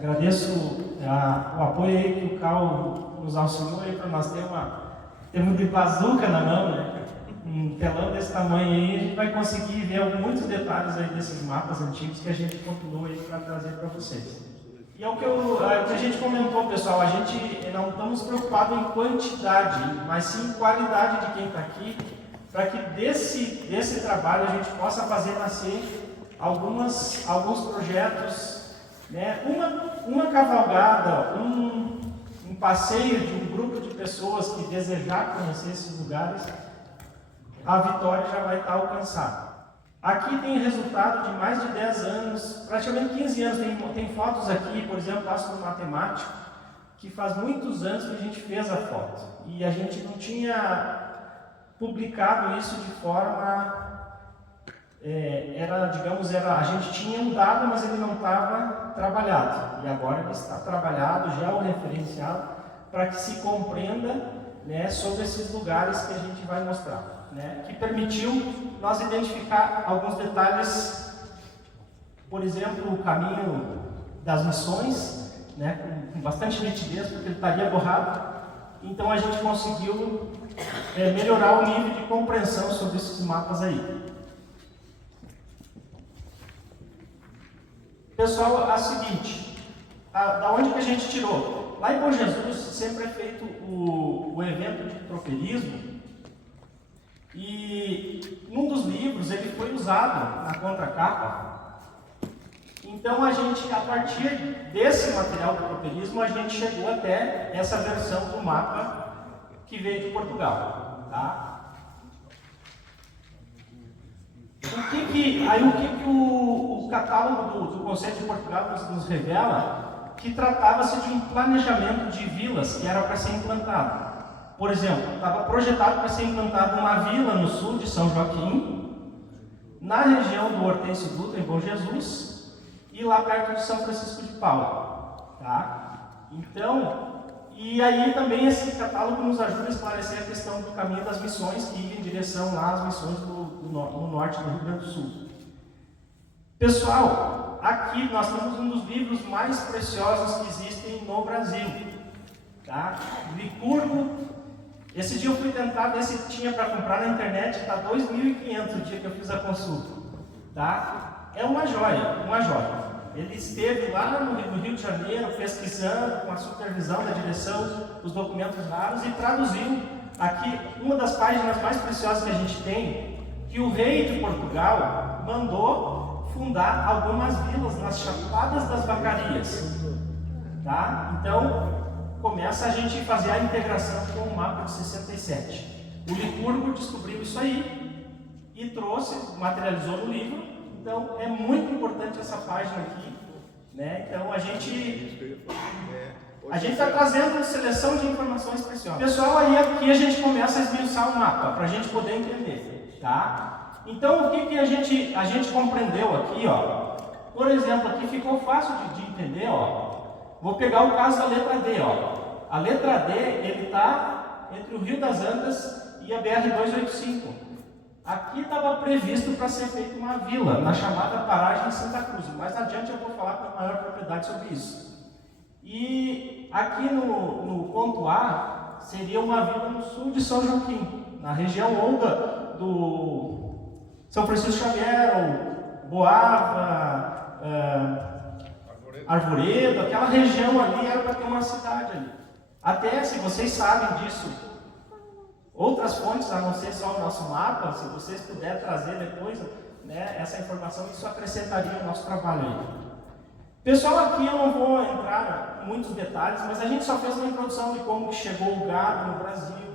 Agradeço o apoio aí que o Cal nos auxiliou aí para nós ter um de bazuca na mão, né? Um telão desse tamanho aí, a gente vai conseguir ver muitos detalhes aí desses mapas antigos que a gente continua aí para trazer para vocês. E é o que a gente comentou, pessoal, a gente não estamos preocupados em quantidade, mas sim em qualidade de quem está aqui, para que desse trabalho a gente possa fazer nascer alguns projetos, né? Uma cavalgada, um passeio de um grupo de pessoas que desejar conhecer esses lugares, a vitória já vai estar alcançada. Aqui tem resultado de mais de 10 anos, praticamente 15 anos, tem fotos aqui, por exemplo, astromatemático, que faz muitos anos que a gente fez a foto, e a gente não tinha publicado isso de forma... a gente tinha um dado, mas ele não estava trabalhado, e agora ele está trabalhado, já o referenciado, para que se compreenda, né, sobre esses lugares que a gente vai mostrar, né, que permitiu nós identificar alguns detalhes, por exemplo, o caminho das missões, né, com bastante nitidez, porque ele estaria borrado, então a gente conseguiu melhorar o nível de compreensão sobre esses mapas aí. Pessoal, a seguinte, da onde que a gente tirou? Lá em Bom Jesus sempre é feito o evento de tropeirismo, e num dos livros ele foi usado na contracapa. Então a gente, a partir desse material do tropeirismo, a gente chegou até essa versão do mapa que veio de Portugal, tá? O que o catálogo do Conselho de Portugal nos revela? Que tratava-se de um planejamento de vilas que era para ser implantado. Por exemplo, estava projetado para ser implantada uma vila no sul de São Joaquim, na região do Hortêncio Dutra, em Bom Jesus, e lá perto de São Francisco de Paula. Tá? Então, e aí também esse catálogo nos ajuda a esclarecer a questão do caminho das missões que ia em direção lá às missões no norte do Rio Grande do Sul. Pessoal, aqui nós temos um dos livros mais preciosos que existem no Brasil. Tá? Licurgo. Esse dia eu fui tentar ver se tinha para comprar na internet, está R$ 2.500 o dia que eu fiz a consulta. Tá? É uma joia, uma joia. Ele esteve lá no Rio de Janeiro pesquisando com a supervisão da direção os documentos raros e traduziu aqui uma das páginas mais preciosas que a gente tem, que o rei de Portugal mandou fundar algumas vilas nas Chapadas das Vacarias. Tá? Então, começa a gente fazer a integração com o mapa de 67. O Licurgo descobriu isso aí e trouxe, materializou no livro. Então, é muito importante essa página aqui, né? Então, a gente está trazendo seleção de informações preciosas. Pessoal, aí aqui a gente começa a esmiuçar o mapa, para a gente poder entender, tá? Então, o que a gente compreendeu aqui, ó? Por exemplo, aqui ficou fácil de entender, ó. Vou pegar o caso da letra D, ó. A letra D, ele está entre o Rio das Antas e a BR-285. Aqui estava previsto para ser feita uma vila, na chamada Paragem Santa Cruz. Mais adiante eu vou falar com maior propriedade sobre isso. E aqui no ponto A, seria uma vila no sul de São Joaquim, na região longa do São Francisco Xavier, ou Boava, Arvoredo, aquela região ali era para ter uma cidade ali. Até, se vocês sabem disso, outras fontes, a não ser só o nosso mapa, se vocês puderem trazer depois, né, essa informação, isso acrescentaria o nosso trabalho aí. Pessoal, aqui eu não vou entrar em muitos detalhes, mas a gente só fez uma introdução de como que chegou o gado no Brasil,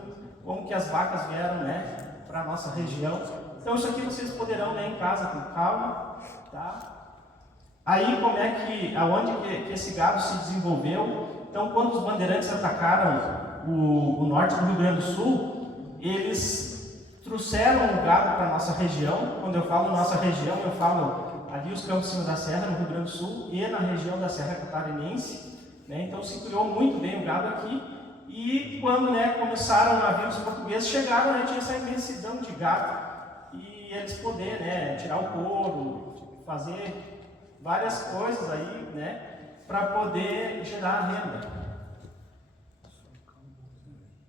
como que as vacas vieram, né, para a nossa região. Então isso aqui vocês poderão ler em casa com calma, tá? Aí como é que, aonde que esse gado se desenvolveu? Então quando os bandeirantes atacaram o norte do Rio Grande do Sul, eles trouxeram o gado para a nossa região. Quando eu falo nossa região, eu falo ali os Campos de Cima da Serra, no Rio Grande do Sul, e na região da Serra Catarinense, né? Então se criou muito bem o gado aqui, e quando, né, começaram navios portugueses, chegaram, né, tinha essa imensidão de gado, e eles poderem, né, tirar o couro, fazer várias coisas aí, né, para poder gerar renda.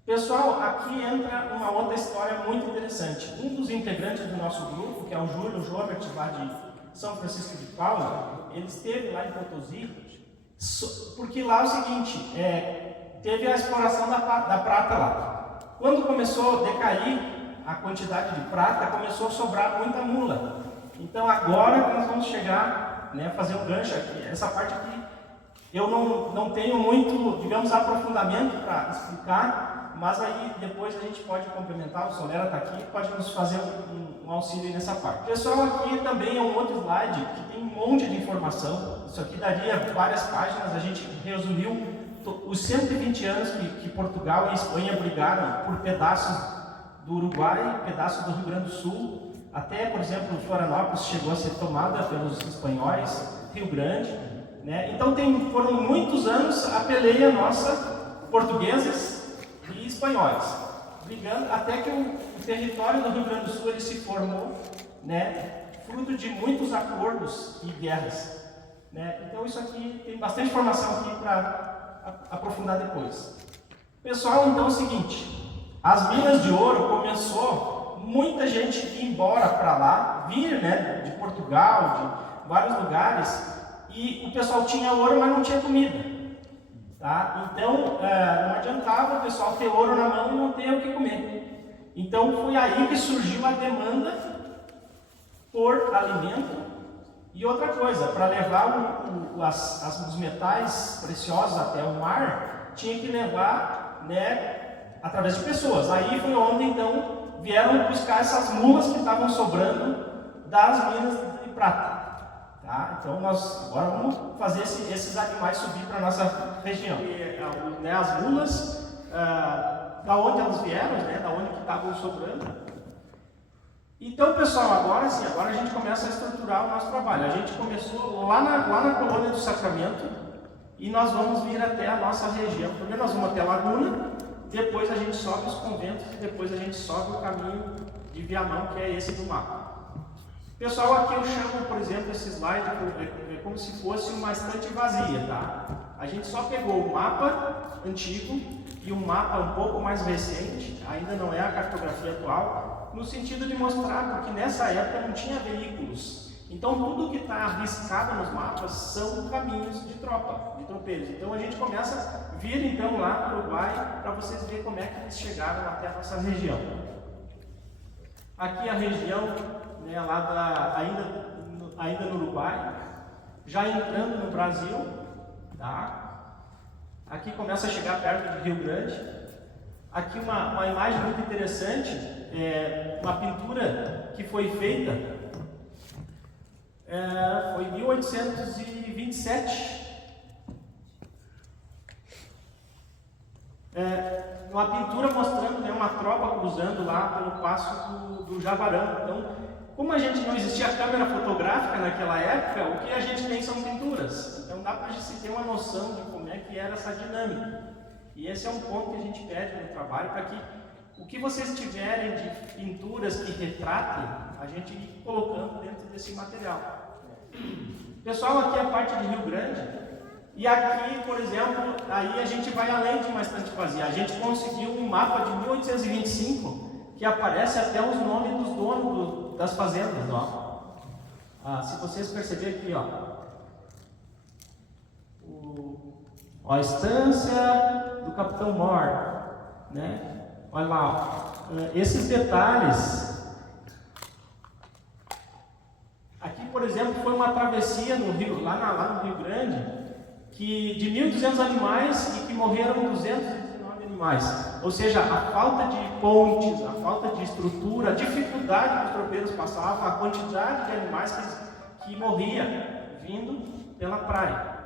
Pessoal, aqui entra uma outra história muito interessante. Um dos integrantes do nosso grupo, que é o Júlio Jobert, lá de São Francisco de Paula, ele esteve lá em Potosí, porque lá é o seguinte, teve a exploração da prata lá. Quando começou a decair a quantidade de prata, começou a sobrar muita mula. Então agora nós vamos chegar, né, fazer um gancho aqui. Essa parte aqui eu não tenho muito, digamos, aprofundamento para explicar, mas aí depois a gente pode complementar, o Solera está aqui, pode nos fazer um auxílio nessa parte. Pessoal, aqui também é um outro slide que tem um monte de informação. Isso aqui daria várias páginas, a gente resumiu os 120 anos que Portugal e Espanha brigaram por pedaços do Uruguai, pedaços do Rio Grande do Sul, até, por exemplo, Florianópolis chegou a ser tomada pelos espanhóis, Rio Grande, né? Então foram muitos anos a peleia nossa, portugueses e espanhóis, brigando até que o território do Rio Grande do Sul ele se formou, né, fruto de muitos acordos e guerras, né? Então isso aqui tem bastante informação aqui para aprofundar depois. Pessoal, então é o seguinte, as minas de ouro começou muita gente ir embora para lá, vir, né, de Portugal, de vários lugares, e o pessoal tinha ouro, mas não tinha comida. Tá? Então, não adiantava o pessoal ter ouro na mão e não ter o que comer. Então, foi aí que surgiu a demanda por alimento. E outra coisa, para levar os metais preciosos até o mar, tinha que levar, né, através de pessoas. Aí foi onde, então, vieram buscar essas mulas que estavam sobrando das minas de prata. Tá? Então nós agora vamos fazer esses animais subir para a nossa região. Né, as mulas, da onde elas vieram, né, da onde que estavam sobrando. Então, pessoal, agora sim, agora a gente começa a estruturar o nosso trabalho. A gente começou lá na colônia do Sacramento e nós vamos vir até a nossa região. Primeiro nós vamos até a Laguna, depois a gente sobe os conventos e depois a gente sobe o caminho de Viamão, que é esse do mapa. Pessoal, aqui eu chamo, por exemplo, esse slide como se fosse uma estante vazia, tá? A gente só pegou o mapa antigo e um mapa um pouco mais recente, ainda não é a cartografia atual, no sentido de mostrar, porque nessa época não tinha veículos. Então tudo que está arriscado nos mapas são caminhos de tropa, de tropeiros. Então a gente começa a vir então lá para o Uruguai para vocês verem como é que eles chegaram até a nossa região. Aqui a região, né, lá ainda no Uruguai, já entrando no Brasil, tá? Aqui começa a chegar perto de Rio Grande. Aqui uma imagem muito interessante, uma pintura que foi feita, foi em 1827. Uma pintura mostrando, né, uma tropa cruzando lá pelo passo do Javarão. Então, como a gente não existia câmera fotográfica naquela época, o que a gente tem são pinturas. Então dá para a gente ter uma noção de como é que era essa dinâmica. E esse é um ponto que a gente pede no trabalho, para que o que vocês tiverem de pinturas que retratem, a gente ir colocando dentro desse material. Pessoal, aqui é a parte de Rio Grande. E aqui, por exemplo, aí a gente vai além de uma estante vazia. A gente conseguiu um mapa de 1825 que aparece até os nomes dos donos das fazendas, ó. Se vocês perceberem aqui, ó, a estância do Capitão Mor, né? Olha lá, ó. Esses detalhes. Aqui, por exemplo, foi uma travessia no rio, lá no Rio Grande, que de 1.200 animais e que morreram 219 animais. Ou seja, a falta de pontes, a falta de estrutura, a dificuldade que os tropeiros passavam, a quantidade de animais que morria vindo pela praia.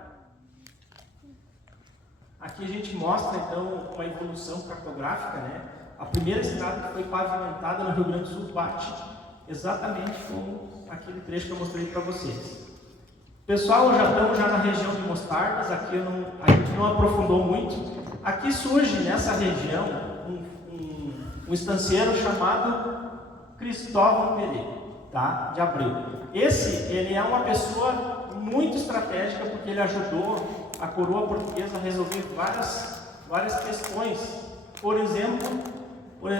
Aqui a gente mostra então uma evolução cartográfica, né? A primeira estrada que foi pavimentada no Rio Grande do Sul bate exatamente com aquele trecho que eu mostrei para vocês. Pessoal, já estamos na região de Mostardas. Aqui a gente não aprofundou muito. Aqui surge nessa região um estanceiro chamado Cristóvão Pereira, tá? De Abreu. Ele é uma pessoa muito estratégica, porque ele ajudou a coroa portuguesa resolver várias questões. Por exemplo,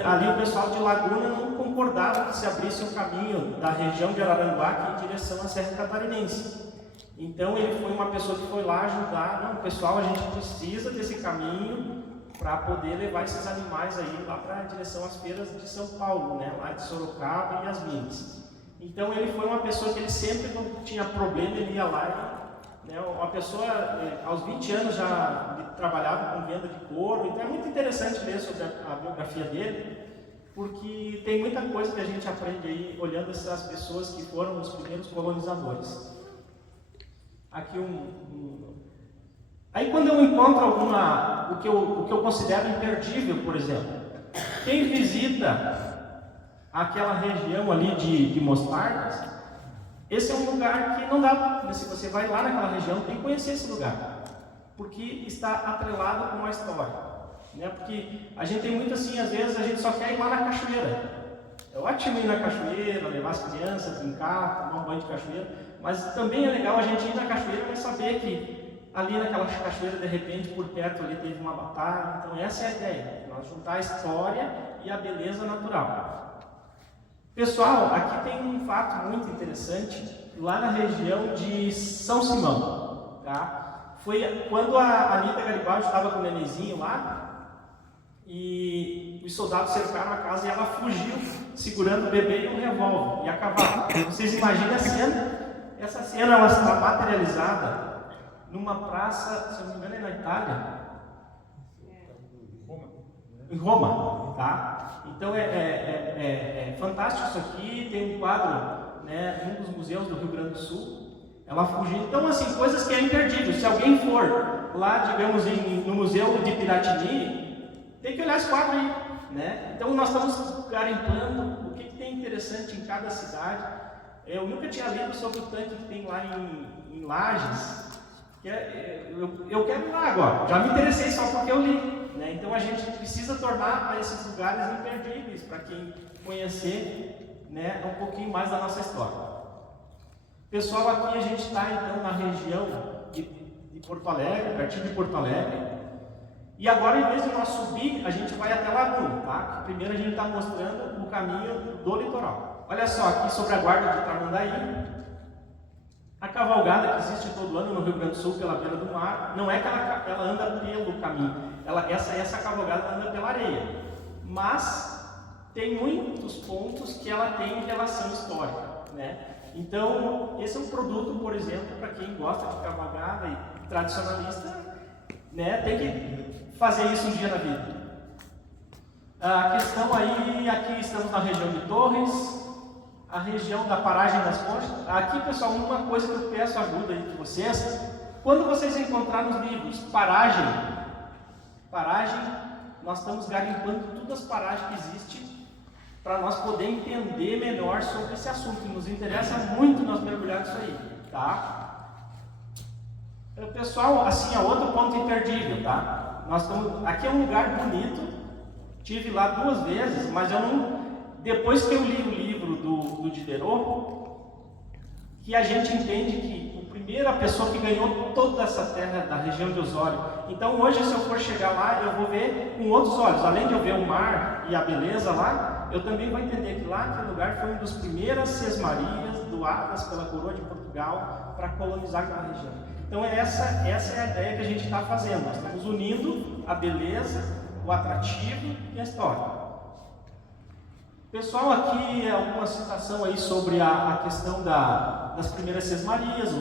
ali o pessoal de Laguna não concordava que se abrisse um caminho da região de Araranguá em direção à Serra Catarinense. Então ele foi uma pessoa que foi lá ajudar, não, pessoal, a gente precisa desse caminho para poder levar esses animais aí lá para a direção às feiras de São Paulo, né, lá de Sorocaba e as Minas. Então ele foi uma pessoa que ele sempre, quando tinha problema, ele ia lá, né, uma pessoa, aos 20 anos já trabalhava com venda de couro. Então é muito interessante ler sobre a biografia dele, porque tem muita coisa que a gente aprende aí olhando essas pessoas que foram os primeiros colonizadores. Aqui Aí quando eu encontro o que eu considero imperdível, por exemplo, quem visita aquela região ali de Mostardas, esse é um lugar que não dá, se você vai lá naquela região, tem que conhecer esse lugar, porque está atrelado com uma história, né? Porque a gente tem muito assim, às vezes a gente só quer ir lá na cachoeira. É ótimo ir na cachoeira, levar as crianças, brincar, tomar um banho de cachoeira, mas também é legal a gente ir na cachoeira, mas saber que ali naquela cachoeira, de repente, por perto ali teve uma batalha. Então essa é a ideia, nós juntar a história e a beleza natural. Pessoal, aqui tem um fato muito interessante, lá na região de São Simão, tá? Foi quando a Anita Garibaldi estava com o nenenzinho lá, e os soldados cercaram a casa e ela fugiu, segurando o bebê e um revólver, e a cavalo. Vocês imaginem a cena? Essa cena ela está materializada numa praça, se eu não me engano, é na Itália? Em Roma, tá? Então é fantástico isso aqui. Tem um quadro, né, em um dos museus do Rio Grande do Sul. Ela fugiu. Então, assim, coisas que é imperdível. Se alguém for lá, digamos, no Museu de Piratini, tem que olhar esse quadro aí, né? Então, nós estamos garimpando o que tem interessante em cada cidade. Eu nunca tinha lido sobre o tanque que tem lá em Lages. Eu quero ir lá agora. Já me interessei só porque eu li, né? Então, a gente precisa tornar esses lugares imperdíveis para quem conhecer, né, um pouquinho mais da nossa história. Pessoal, aqui a gente está então na região de Porto Alegre, pertinho de Porto Alegre. E agora, em vez de nós subir, a gente vai até Laguna, tá? Primeiro a gente está mostrando o caminho do litoral. Olha só, aqui sobre a guarda de Tramandaí, a cavalgada que existe todo ano no Rio Grande do Sul pela beira do mar, não é que ela anda pelo caminho, essa cavalgada anda pela areia, mas tem muitos pontos que ela tem relação histórica, né? Então, esse é um produto, por exemplo, para quem gosta de cavalgada e tradicionalista, né, tem que fazer isso um dia na vida. A questão aí, aqui estamos na região de Torres, a região da Paragem das Conchas. Aqui, pessoal, uma coisa que eu peço ajuda aí de vocês, quando vocês encontrarem nos livros paragem, nós estamos garimpando todas as paragens que existem para nós poder entender melhor sobre esse assunto, que nos interessa muito nós mergulhar nisso aí, tá? Pessoal, assim, é outro ponto imperdível, tá? Aqui é um lugar bonito, tive lá 2 vezes, mas depois que eu li o livro do Diderot, que a gente entende que a primeira pessoa que ganhou toda essa terra da região de Osório. Então hoje, se eu for chegar lá, eu vou ver com outros olhos, além de eu ver o mar e a beleza lá, eu também vou entender que lá aquele lugar foi uma das primeiras sesmarias doadas pela coroa de Portugal para colonizar aquela região. Então essa é a ideia que a gente está fazendo. Nós estamos unindo a beleza, o atrativo e a história. Pessoal, aqui é alguma citação aí sobre a questão das primeiras sesmarias,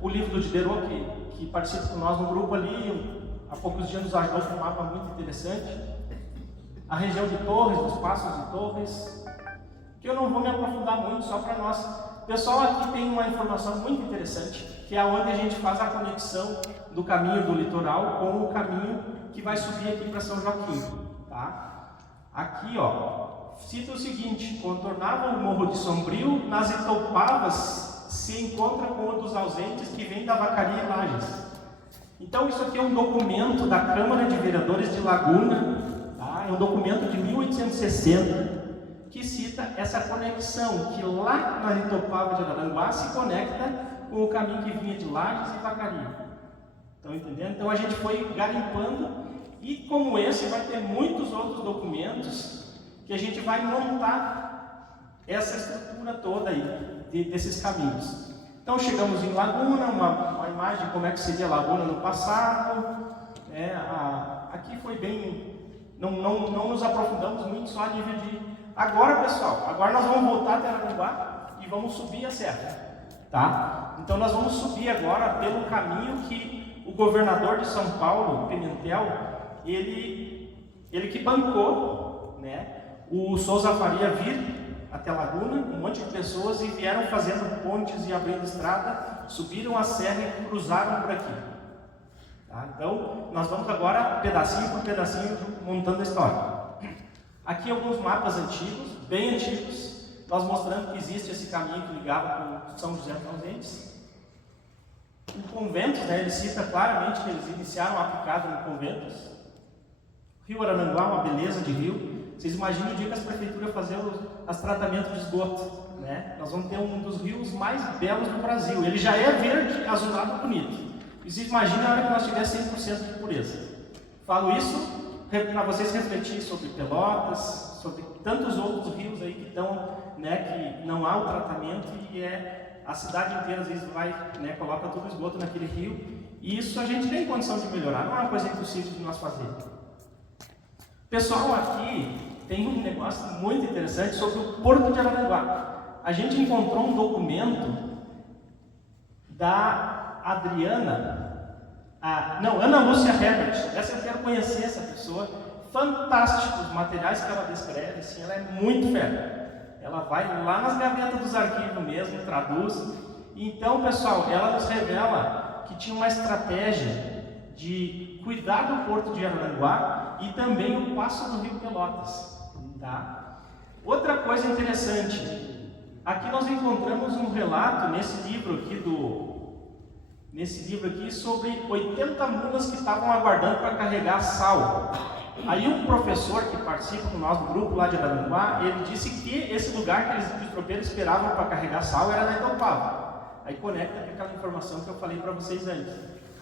o livro do Diderot, que participa com nós no grupo ali, há poucos dias nos ajudou com um mapa muito interessante. A região de Torres, os passos de Torres, que eu não vou me aprofundar muito, só para nós. Pessoal, aqui tem uma informação muito interessante, que é onde a gente faz a conexão do caminho do litoral com o caminho que vai subir aqui para São Joaquim, tá? Aqui, ó, cita o seguinte: contornava o Morro de Sombrio, nas Itoupavas se encontra com o dos ausentes que vem da Vacaria e Lages. Então isso aqui é um documento da Câmara de Vereadores de Laguna, tá? É um documento de 1860 que cita essa conexão, que lá na Itoupava de Araranguá se conecta com o caminho que vinha de Lages e Vacaria. Estão entendendo? Então a gente foi garimpando, e como esse vai ter muitos outros documentos que a gente vai montar essa estrutura toda aí, desses caminhos. Então chegamos em Laguna, uma imagem de como é que seria Laguna no passado. Aqui foi bem, não nos aprofundamos muito, só a nível de... Agora, pessoal, agora nós vamos voltar até Araranguá e vamos subir a serra, tá? Então nós vamos subir agora pelo caminho que o governador de São Paulo, Pimentel, ele que bancou, né, o Souza Faria vir até Laguna, um monte de pessoas, e vieram fazendo pontes e abrindo estrada, subiram a serra e cruzaram por aqui. Tá? Então, nós vamos agora, pedacinho por pedacinho, montando a história. Aqui alguns mapas antigos, bem antigos, nós mostrando que existe esse caminho que ligava com São José dos Ausentes. Em conventos, né, ele cita claramente que eles iniciaram a picada em conventos. Rio Araranguá, uma beleza de rio. Vocês imaginam o dia que as prefeituras faziam os tratamentos de esgoto, né? Nós vamos ter um dos rios mais belos do Brasil. Ele já é verde, azulado, bonito. E vocês imaginam a hora que nós tivermos 100% de pureza. Falo isso para vocês refletirem sobre Pelotas, sobre tantos outros rios aí que estão, né, que não há o tratamento, e a cidade inteira às vezes vai, né, coloca todo o esgoto naquele rio. E isso a gente tem condição de melhorar, não é uma coisa impossível de nós fazer. Pessoal, aqui tem um negócio muito interessante sobre o Porto de Araranguá. A gente encontrou um documento da Ana Lúcia Herbert. Essa eu quero conhecer, essa pessoa. Fantástico os materiais que ela descreve, assim, ela é muito fera. Ela vai lá nas gavetas dos arquivos mesmo, traduz. Então, pessoal, ela nos revela que tinha uma estratégia de cuidar do Porto de Araranguá e também o passo do Rio Pelotas. Tá? Outra coisa interessante, aqui nós encontramos um relato nesse livro aqui sobre 80 mulas que estavam aguardando para carregar sal. Aí um professor que participa com nós do grupo lá de Araranguá, ele disse que esse lugar que os tropeiros esperavam para carregar sal era na Itaupava. Aí conecta com aquela informação que eu falei para vocês antes.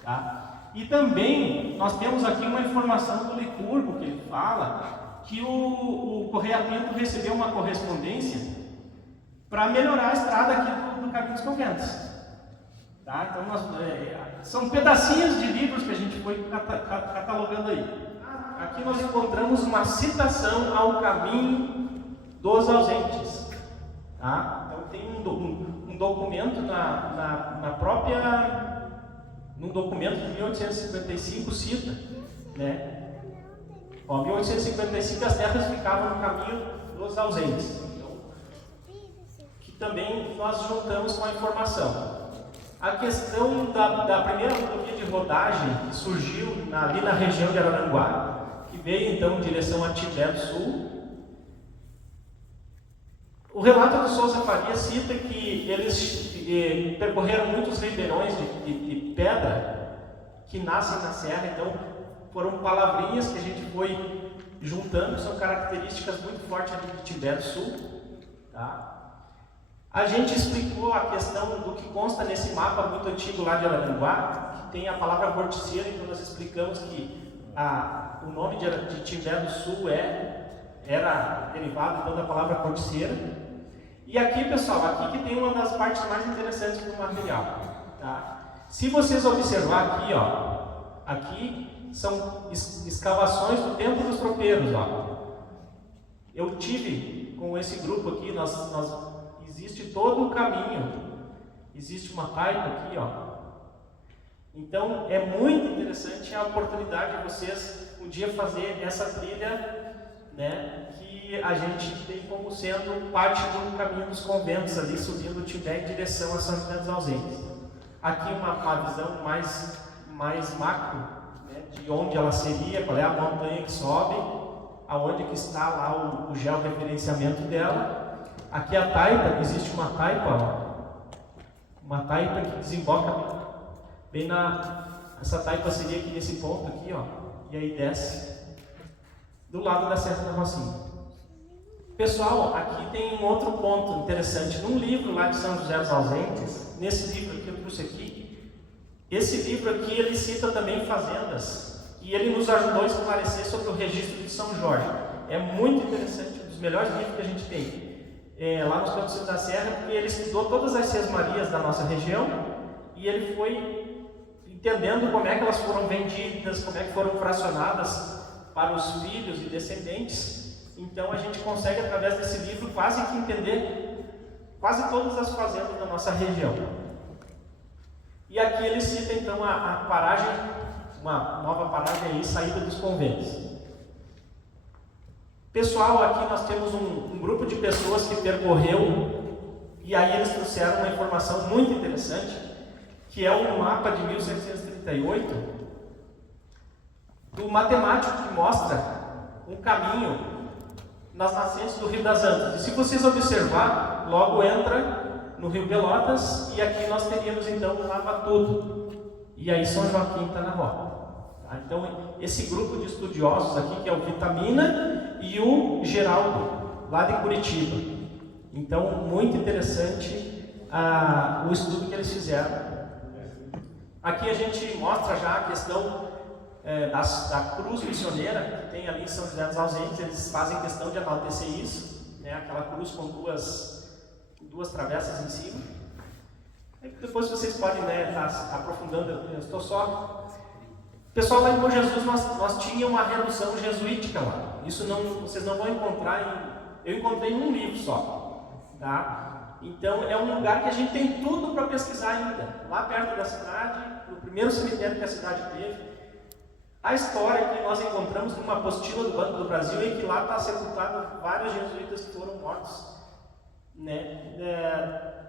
Tá? E também nós temos aqui uma informação do Licurgo, que ele fala que o Correia Pinto recebeu uma correspondência para melhorar a estrada aqui do Caminho dos Conventos. Tá? Então são pedacinhos de livros que a gente foi catalogando aí. Aqui nós encontramos uma citação ao Caminho dos Ausentes. Tá? Então tem um documento num documento de 1855 cita, né? 1855 as terras ficavam no Caminho dos Ausentes, então, que também nós juntamos com a informação. A questão da primeira rodovia de rodagem que surgiu ali na região de Araranguá, que veio então em direção a Timbé do Sul. O relato do Souza Faria cita que eles percorreram muitos ribeirões de pedra que nascem na serra, então foram palavrinhas que a gente foi juntando, são características muito fortes ali de Timbé do Sul. Tá? A gente explicou a questão do que consta nesse mapa muito antigo lá de Araranguá, que tem a palavra corticeira, então nós explicamos que o nome de Timbé do Sul era derivado então da palavra corticeira. E aqui, pessoal, aqui que tem uma das partes mais interessantes do material. Tá? Se vocês observar aqui, ó, aqui são escavações do tempo dos tropeiros. Ó. Eu tive com esse grupo aqui, existe todo o caminho, existe uma taipa aqui, ó. Então é muito interessante a oportunidade de vocês um dia fazer essa trilha, né, que a gente tem como sendo parte do Caminho dos Conventos ali, subindo o Timbé em direção a São José dos Ausentes. Aqui uma visão mais macro, né, de onde ela seria, qual é a montanha que sobe, aonde que está lá o georreferenciamento dela. Aqui a taipa, existe uma taipa, ó, uma taipa que desemboca bem essa taipa seria aqui nesse ponto aqui, ó, e aí desce do lado da Serra da Rocinha. Pessoal, aqui tem um outro ponto interessante. Num livro lá de São José dos Ausentes, nesse livro que eu trouxe aqui, Esse livro aqui, ele cita também fazendas, e ele nos ajudou a esclarecer sobre o registro de São Jorge. É muito interessante, um dos melhores livros que a gente tem lá nos Campos da Serra, porque ele estudou todas as sesmarias da nossa região, e ele foi entendendo como é que elas foram vendidas, como é que foram fracionadas para os filhos e descendentes. Então a gente consegue, através desse livro, quase que entender quase todas as fazendas da nossa região. E aqui ele cita então a paragem, uma nova paragem aí, saída dos conventos. Pessoal, aqui nós temos um grupo de pessoas que percorreu, e aí eles trouxeram uma informação muito interessante, que é um mapa de 1738, do matemático que mostra um caminho nas nascentes do Rio das Antas. E se vocês observar, logo entra no Rio Pelotas, e aqui nós teríamos então o Lavatudo, e aí São Joaquim está na rota. Tá? Então esse grupo de estudiosos aqui, que é o Vitamina e o Geraldo, lá de Curitiba. Então muito interessante o estudo que eles fizeram. Aqui a gente mostra já a questão da cruz missioneira, que tem ali em São José dos Ausentes. Eles fazem questão de enaltecer isso, né? Aquela cruz com duas travessas em cima. Depois vocês podem estar aprofundando, eu estou só... Pessoal, lá em Bom Jesus nós tínhamos uma redução jesuítica lá. Isso vocês não vão encontrar eu encontrei em um livro só. Tá? Então é um lugar que a gente tem tudo para pesquisar ainda. Lá perto da cidade, no primeiro cemitério que a cidade teve. A história que nós encontramos numa apostila do Banco do Brasil é que lá está sepultado vários jesuítas que foram mortos, né,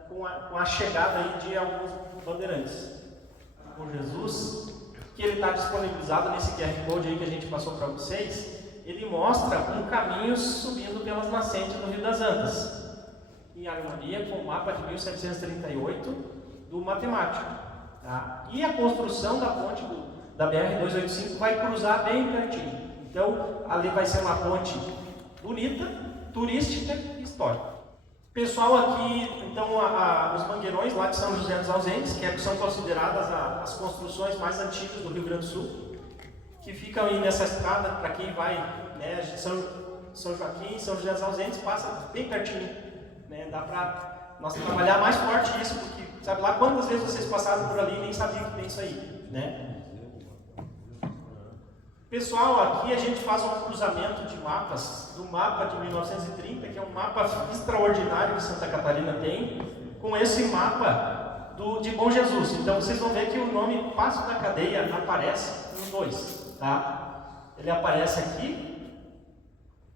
com a chegada aí de alguns bandeirantes. Com Jesus, que ele está disponibilizado nesse QR Code aí que a gente passou para vocês, ele mostra um caminho subindo pelas nascentes do Rio das Antas, em harmonia com o mapa de 1738 do matemático. Tá? E a construção da ponte da BR-285 vai cruzar bem pertinho. Então, ali vai ser uma ponte bonita, turística e histórica. Pessoal, aqui, então, os mangueirões lá de São José dos Ausentes, que são consideradas as construções mais antigas do Rio Grande do Sul, que ficam aí nessa estrada, para quem vai, né, São Joaquim, São José dos Ausentes, passa bem pertinho. Né, dá para nós trabalhar mais forte isso, porque sabe lá quantas vezes vocês passaram por ali e nem sabiam que tem isso aí, né? Pessoal, aqui a gente faz um cruzamento de mapas, do mapa de 1930, que é um mapa extraordinário que Santa Catarina tem, com esse mapa de Bom Jesus. Então vocês vão ver que o nome Passo da Cadeia aparece nos dois, tá? Ele aparece aqui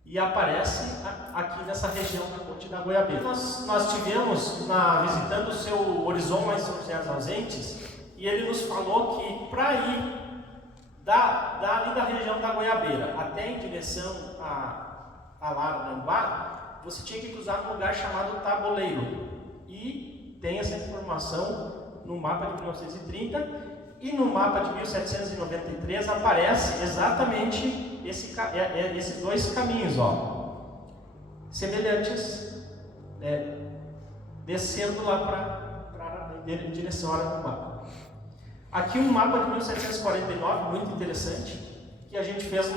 e aparece aqui nessa região da Ponte da Goiabeira. Nós tivemos, visitando o seu Horizon lá em São José dos Ausentes, e ele nos falou que para ir ali da região da Goiabeira até em direção a Araranguá, você tinha que cruzar num lugar chamado Taboleiro. E tem essa informação no mapa de 1930, e no mapa de 1793 aparece exatamente esses dois caminhos, ó, semelhantes, descendo lá em direção a Araranguá. Aqui um mapa de 1749, muito interessante, que a gente fez um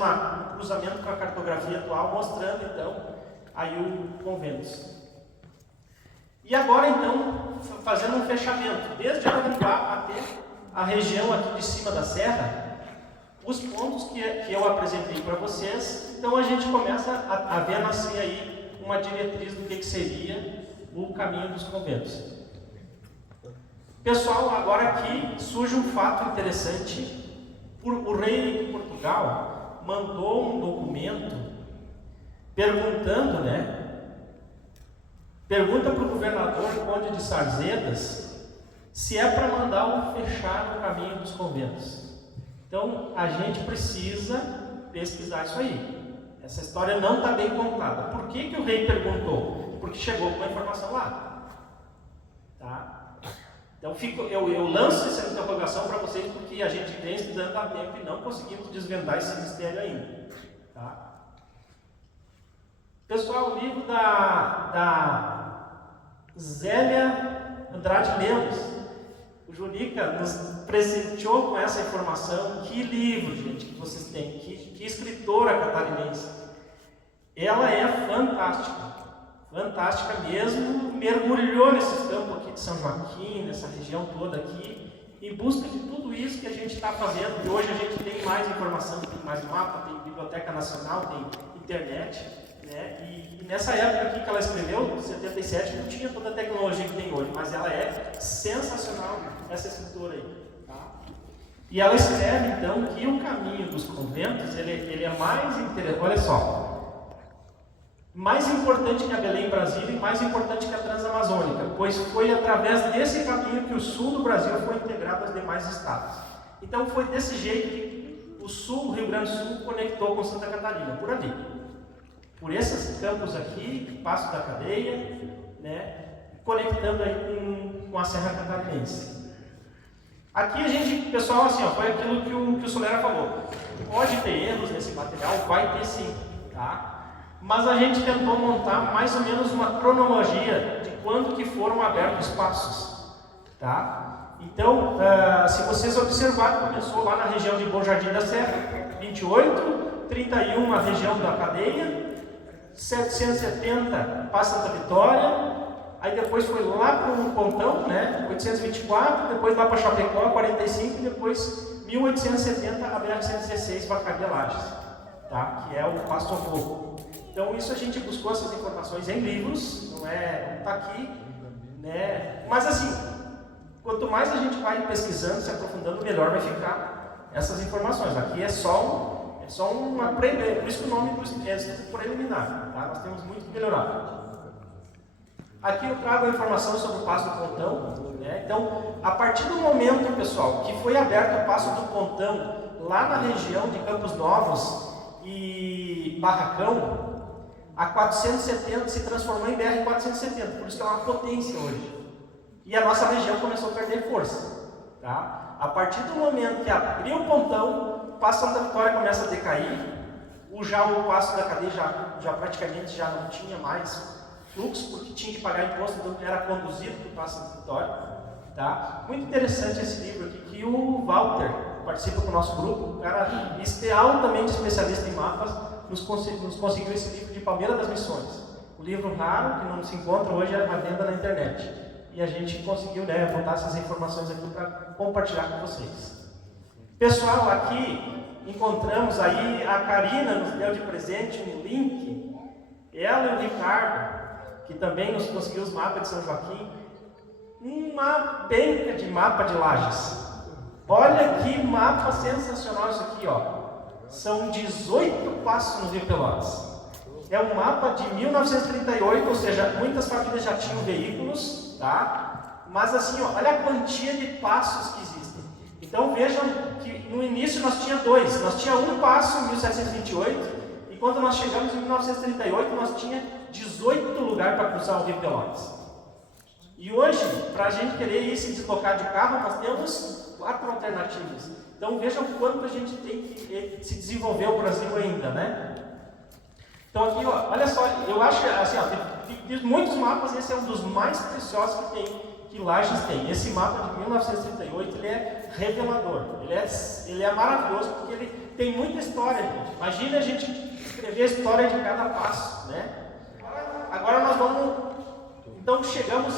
cruzamento com a cartografia atual, mostrando então aí o conventos. E agora então, fazendo um fechamento, desde Araranguá até a região aqui de cima da serra, os pontos que eu apresentei para vocês, então a gente começa a ver nascer aí uma diretriz do que seria o caminho dos conventos. Pessoal, agora aqui surge um fato interessante. O rei de Portugal mandou um documento perguntando, pergunta para o governador Conde de Sarzedas se é para mandar fechar o caminho dos conventos. Então, a gente precisa pesquisar isso aí. Essa história não está bem contada. Por que o rei perguntou? Porque chegou com a informação lá. Tá? Então eu lanço essa interrogação para vocês, porque a gente vem estudando há tempo e não conseguimos desvendar esse mistério ainda. Tá? Pessoal, o livro da Zélia Andrade Lemos, O Junica nos presenteou com essa informação. Que livro, gente, que vocês têm, que escritora catarinense. Ela é fantástica, fantástica mesmo, mergulhou nesses campos aqui de São Joaquim, nessa região toda aqui, em busca de tudo isso que a gente está fazendo. E hoje a gente tem mais informação, tem mais mapa, tem Biblioteca Nacional, tem internet, né? E nessa época aqui que ela escreveu, 77, não tinha toda a tecnologia que tem hoje, mas ela é sensacional, essa escritora aí. Tá? E ela escreve então que o caminho dos conventos, ele é mais interessante, olha só, mais importante que a Belém Brasília e mais importante que a Transamazônica, pois foi através desse caminho que o sul do Brasil foi integrado aos demais estados. Então foi desse jeito que o sul, o Rio Grande do Sul, conectou com Santa Catarina, por ali. Por esses campos aqui, Passo da Cadeia, né, conectando aí com a Serra Catarinense. Aqui a gente, pessoal, assim, ó, foi aquilo que o Solera falou. Pode ter erros nesse material, vai ter sim, tá? Mas a gente tentou montar mais ou menos uma cronologia de quando que foram abertos os passos, tá? Então, se vocês observarem, começou lá na região de Bom Jardim da Serra, 28, 31 a região da Cadeia, 770 para Santa Vitória, aí depois foi lá para o Pontão, né? 824, depois lá para Chapecó, 45, e depois 1870 a BR-116 Vacaria Lages, tá? Que é o Pasto ao Fogo. Então isso a gente buscou essas informações em livros, não está aqui, né? Mas assim, quanto mais a gente vai pesquisando, se aprofundando, melhor vai ficar essas informações. Aqui é só uma por isso que o nome é estudo preliminar, tá? Nós temos muito que melhorar. Aqui eu trago a informação sobre o Passo do Pontão, né? Então, a partir do momento, pessoal, que foi aberto o Passo do Pontão lá na região de Campos Novos e Barracão, a 470 se transformou em BR-470, por isso que é uma potência hoje. E a nossa região começou a perder força. Tá? A partir do momento que abriu o pontão, o Passo Santa Vitória começa a decair, o Passo da Cadeia já praticamente já não tinha mais fluxo, porque tinha que pagar imposto, então era conduzido para o Passo Santa Vitória. Tá? Muito interessante esse livro aqui, que o Walter participa com o nosso grupo, um cara altamente especialista em mapas, nos conseguiu esse livro de Palmeira das Missões. Um livro raro, que não se encontra hoje à venda na internet. E a gente conseguiu, né, botar essas informações aqui para compartilhar com vocês. Pessoal, aqui encontramos aí, a Karina nos deu de presente um link, ela e o Ricardo, que também nos conseguiu os mapas de São Joaquim, uma penca de mapa de Lages. Olha que mapa sensacional isso aqui, ó. São 18 passos no Rio Pelotas. É um mapa de 1938, ou seja, muitas famílias já tinham veículos, tá? Mas assim, ó, olha a quantia de passos que existem. Então vejam que no início nós tínhamos dois. Nós tínhamos um passo em 1728, e quando nós chegamos em 1938, nós tínhamos 18 lugares para cruzar o Rio Pelotas. E hoje, para a gente querer ir se deslocar de carro, nós temos 4 alternativas. Então vejam quanto a gente tem que se desenvolver o Brasil ainda, né? Então aqui, ó, olha só, eu acho que assim, ó, de muitos mapas, esse é um dos mais preciosos que Lages tem. Esse mapa de 1938, ele é revelador, ele é maravilhoso porque ele tem muita história, gente. Imagina a gente escrever a história de cada passo, né? Agora nós vamos... Então chegamos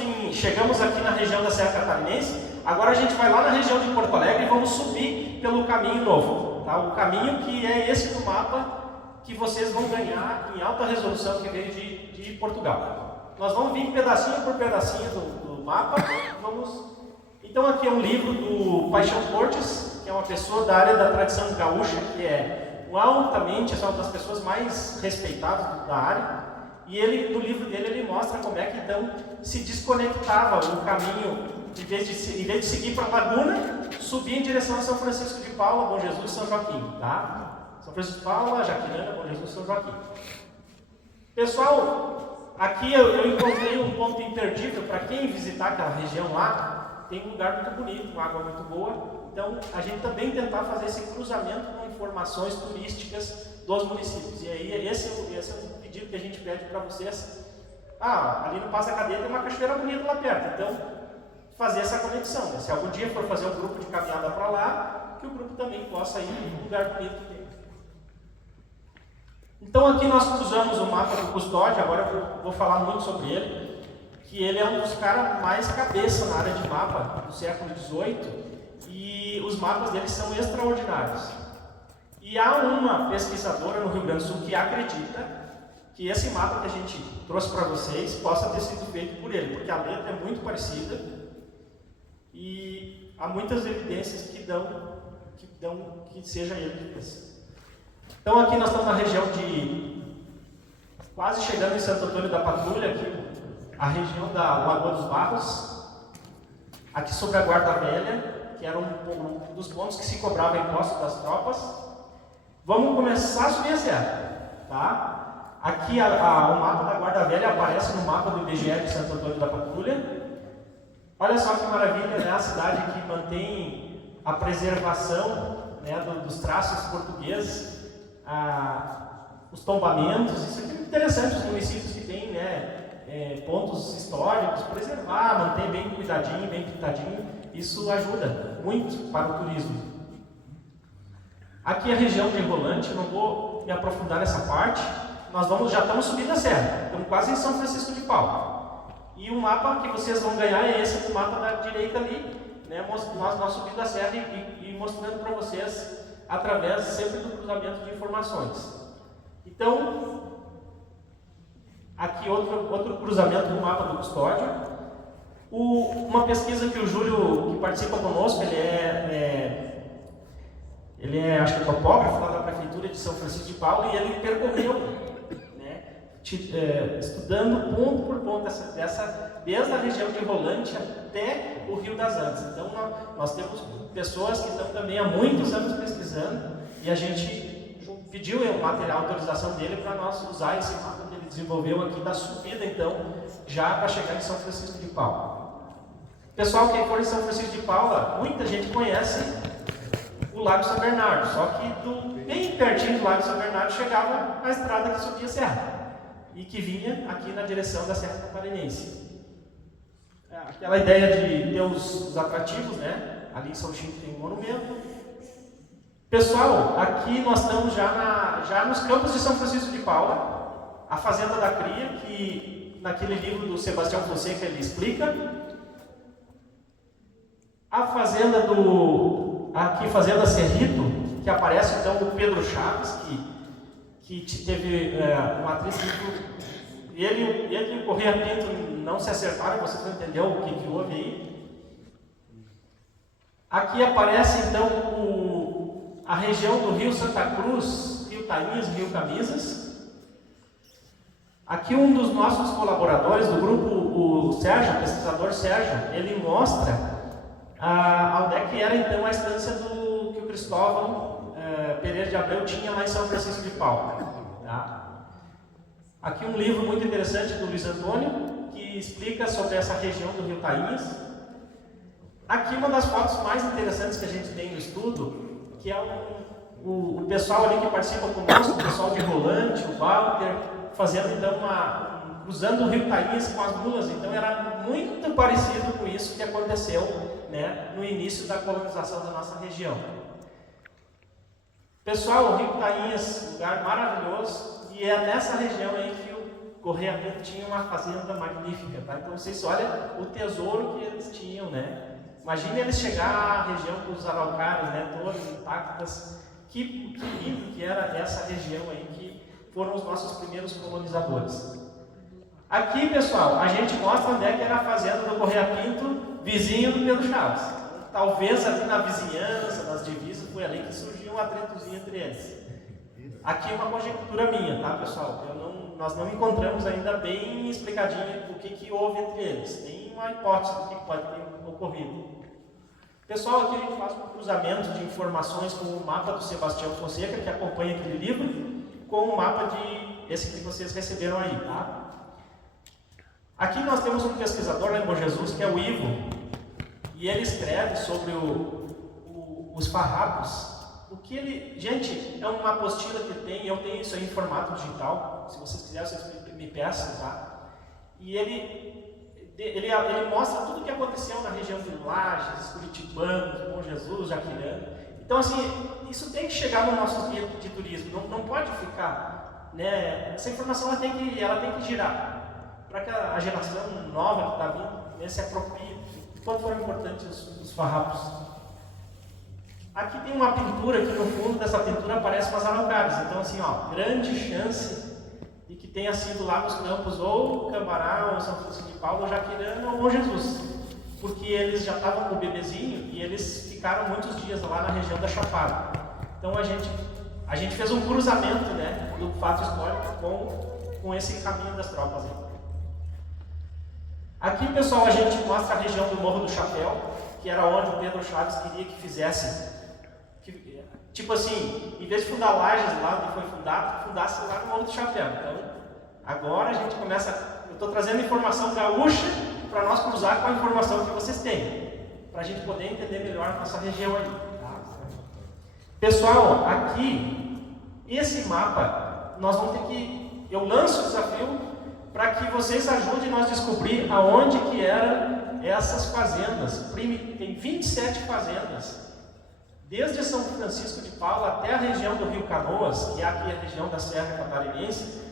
aqui na região da Serra Catarinense, agora a gente vai lá na região de Porto Alegre e vamos subir pelo caminho novo. Tá? O caminho que é esse do mapa que vocês vão ganhar em alta resolução que veio de Portugal. Nós vamos vir pedacinho por pedacinho do mapa. Então aqui é um livro do Paixão Cortes, que é uma pessoa da área da tradição gaúcha, que é altamente, é uma das pessoas mais respeitadas da área. E no livro dele, ele mostra como é que então se desconectava o caminho, em vez de seguir para a Laguna, subir em direção a São Francisco de Paula, Bom Jesus e São Joaquim, tá? São Francisco de Paula, Jaquirana, Bom Jesus e São Joaquim. Pessoal, aqui eu encontrei um ponto imperdível para quem visitar aquela região lá. Tem um lugar muito bonito, uma água muito boa. Então, a gente também tentar fazer esse cruzamento com informações turísticas dos municípios. E aí, esse é um pedido que a gente pede para vocês. Ali no Passo da Cadeia tem uma cachoeira bonita lá perto. Então, fazer essa conexão, né? Se algum dia for fazer um grupo de caminhada para lá, que o grupo também possa ir em um lugar bonito dele. Então aqui nós usamos o mapa do Custódio, agora eu vou falar muito sobre ele, que ele é um dos caras mais cabeça na área de mapa do século XVIII, e os mapas dele são extraordinários. E há uma pesquisadora no Rio Grande do Sul que acredita que esse mapa que a gente trouxe para vocês possa ter sido feito por ele, porque a letra é muito parecida e há muitas evidências que dão que seja ele que fez. Então aqui nós estamos na região de, quase chegando em Santo Antônio da Patrulha, aqui, a região da Lagoa dos Barros, aqui sobre a Guarda Velha, que era um dos pontos que se cobrava imposto das tropas. Vamos começar a subir a serra, tá? Aqui o mapa da Guarda Velha aparece no mapa do IBGE de Santo Antônio da Patrulha. Olha só que maravilha, né? A cidade que mantém a preservação, né, dos traços portugueses, os tombamentos. Isso aqui é muito interessante, os municípios que têm, né, pontos históricos, preservar, manter bem cuidadinho, bem pintadinho. Isso ajuda muito para o turismo. Aqui a região de Rolante, não vou me aprofundar nessa parte. Nós já estamos subindo a serra, estamos quase em São Francisco de Paula. E o mapa que vocês vão ganhar é esse, o mapa da direita ali, né, nós subindo a serra e mostrando para vocês através sempre do cruzamento de informações. Então, aqui outro cruzamento do mapa do Custódio. Uma pesquisa que o Júlio, que participa conosco, ele é acho que topógrafo lá da Prefeitura de São Francisco de Paula, e ele percorreu, né, estudando ponto por ponto desde a região de Rolante até o Rio das Antas. Então nós temos pessoas que estão também há muitos anos pesquisando, e a gente pediu o material, a autorização dele para nós usar esse mapa que ele desenvolveu aqui da subida, então, já para chegar em São Francisco de Paula. Pessoal, quem for em São Francisco de Paula, muita gente conhece o Lago São Bernardo, só que bem pertinho do Lago São Bernardo chegava a estrada que subia a serra e que vinha aqui na direção da Serra Catarinense. Aquela ideia de ter os atrativos, né? Ali em São Chico tem um monumento. Pessoal, aqui nós estamos já nos campos de São Francisco de Paula, a Fazenda da Cria, que naquele livro do Sebastião Fonseca ele explica. A fazenda aqui Fazenda Cerrito, que aparece então o Pedro Chaves, que teve uma atriz que ele e o Correia Pinto não se acertaram, vocês vão entender o que houve aí. Aqui aparece então a região do Rio Santa Cruz, Rio Tainhas, Rio Camisas. Aqui um dos nossos colaboradores do grupo, o Sérgio, o pesquisador Sérgio, ele mostra onde é que era então a estância que o Cristóvão Pereira de Abreu tinha lá em São Francisco de Paula. Tá? Aqui um livro muito interessante do Luiz Antônio, que explica sobre essa região do Rio Tainhas. Aqui uma das fotos mais interessantes que a gente tem no estudo, que é o pessoal ali que participa conosco, o pessoal de Rolante, o Walter, fazendo então cruzando o Rio Tainhas com as mulas. Então era muito parecido com isso que aconteceu, né, no início da colonização da nossa região. Pessoal, o Rio Tainhas, lugar maravilhoso, e é nessa região aí que o Correia Pinto tinha uma fazenda magnífica, tá? Então vocês olham o tesouro que eles tinham, né? Imagine eles chegar à região com os araucárias, né, todas intactas. Que lindo que era essa região aí, que foram os nossos primeiros colonizadores. Aqui, pessoal, a gente mostra onde é que era a fazenda do Correia Pinto, vizinho do Pedro Chaves. Talvez ali na vizinhança, nas divisas, foi ali que surgiu um atritozinho entre eles. Aqui é uma conjectura minha, tá, pessoal? Nós não encontramos ainda bem explicadinho o que houve entre eles. Tem uma hipótese do que pode ter ocorrido. Pessoal, aqui a gente faz um cruzamento de informações com o mapa do Sebastião Fonseca, que acompanha aquele livro, com o mapa esse que vocês receberam aí, tá? Aqui nós temos um pesquisador lá em Bom Jesus, que é o Ivo, e ele escreve sobre os farrapos. Gente, é uma apostila que tem, eu tenho isso aí em formato digital, se vocês quiserem, vocês me peçam, tá? E ele ele mostra tudo o que aconteceu na região de Lages, Curitibanos, Bom Jesus, Jaquirana. Então, assim, isso tem que chegar no nosso guia de turismo, não pode ficar, né? Essa informação ela tem que girar, para que a geração nova que está vindo, né, se aproprie de quanto foram importantes os farrapos. Aqui tem uma pintura, que no fundo dessa pintura aparecem umas araucárias. Então, assim, ó, grande chance de que tenha sido lá nos campos ou Cambará, ou São Francisco de Paula, ou Jaquirana, ou Bom Jesus. Porque eles já estavam com o bebezinho e eles ficaram muitos dias lá na região da Chapada. Então a gente fez um cruzamento, né, do fato histórico com esse caminho das tropas. Aqui, pessoal, a gente mostra a região do Morro do Chapéu, que era onde o Pedro Chaves queria que fizesse. Tipo assim, em vez de fundar Lages lá onde foi fundado, fundasse lá no Morro do Chapéu. Então, agora a gente começa. Eu estou trazendo informação gaúcha para nós cruzar com a informação que vocês têm, para a gente poder entender melhor a nossa região aí. Tá? Pessoal, aqui, esse mapa, nós vamos ter que. Eu lanço o desafio para que vocês ajudem nós a descobrir aonde que eram essas fazendas. Tem 27 fazendas. Desde São Francisco de Paula até a região do Rio Canoas, que é aqui a região da Serra Catarinense,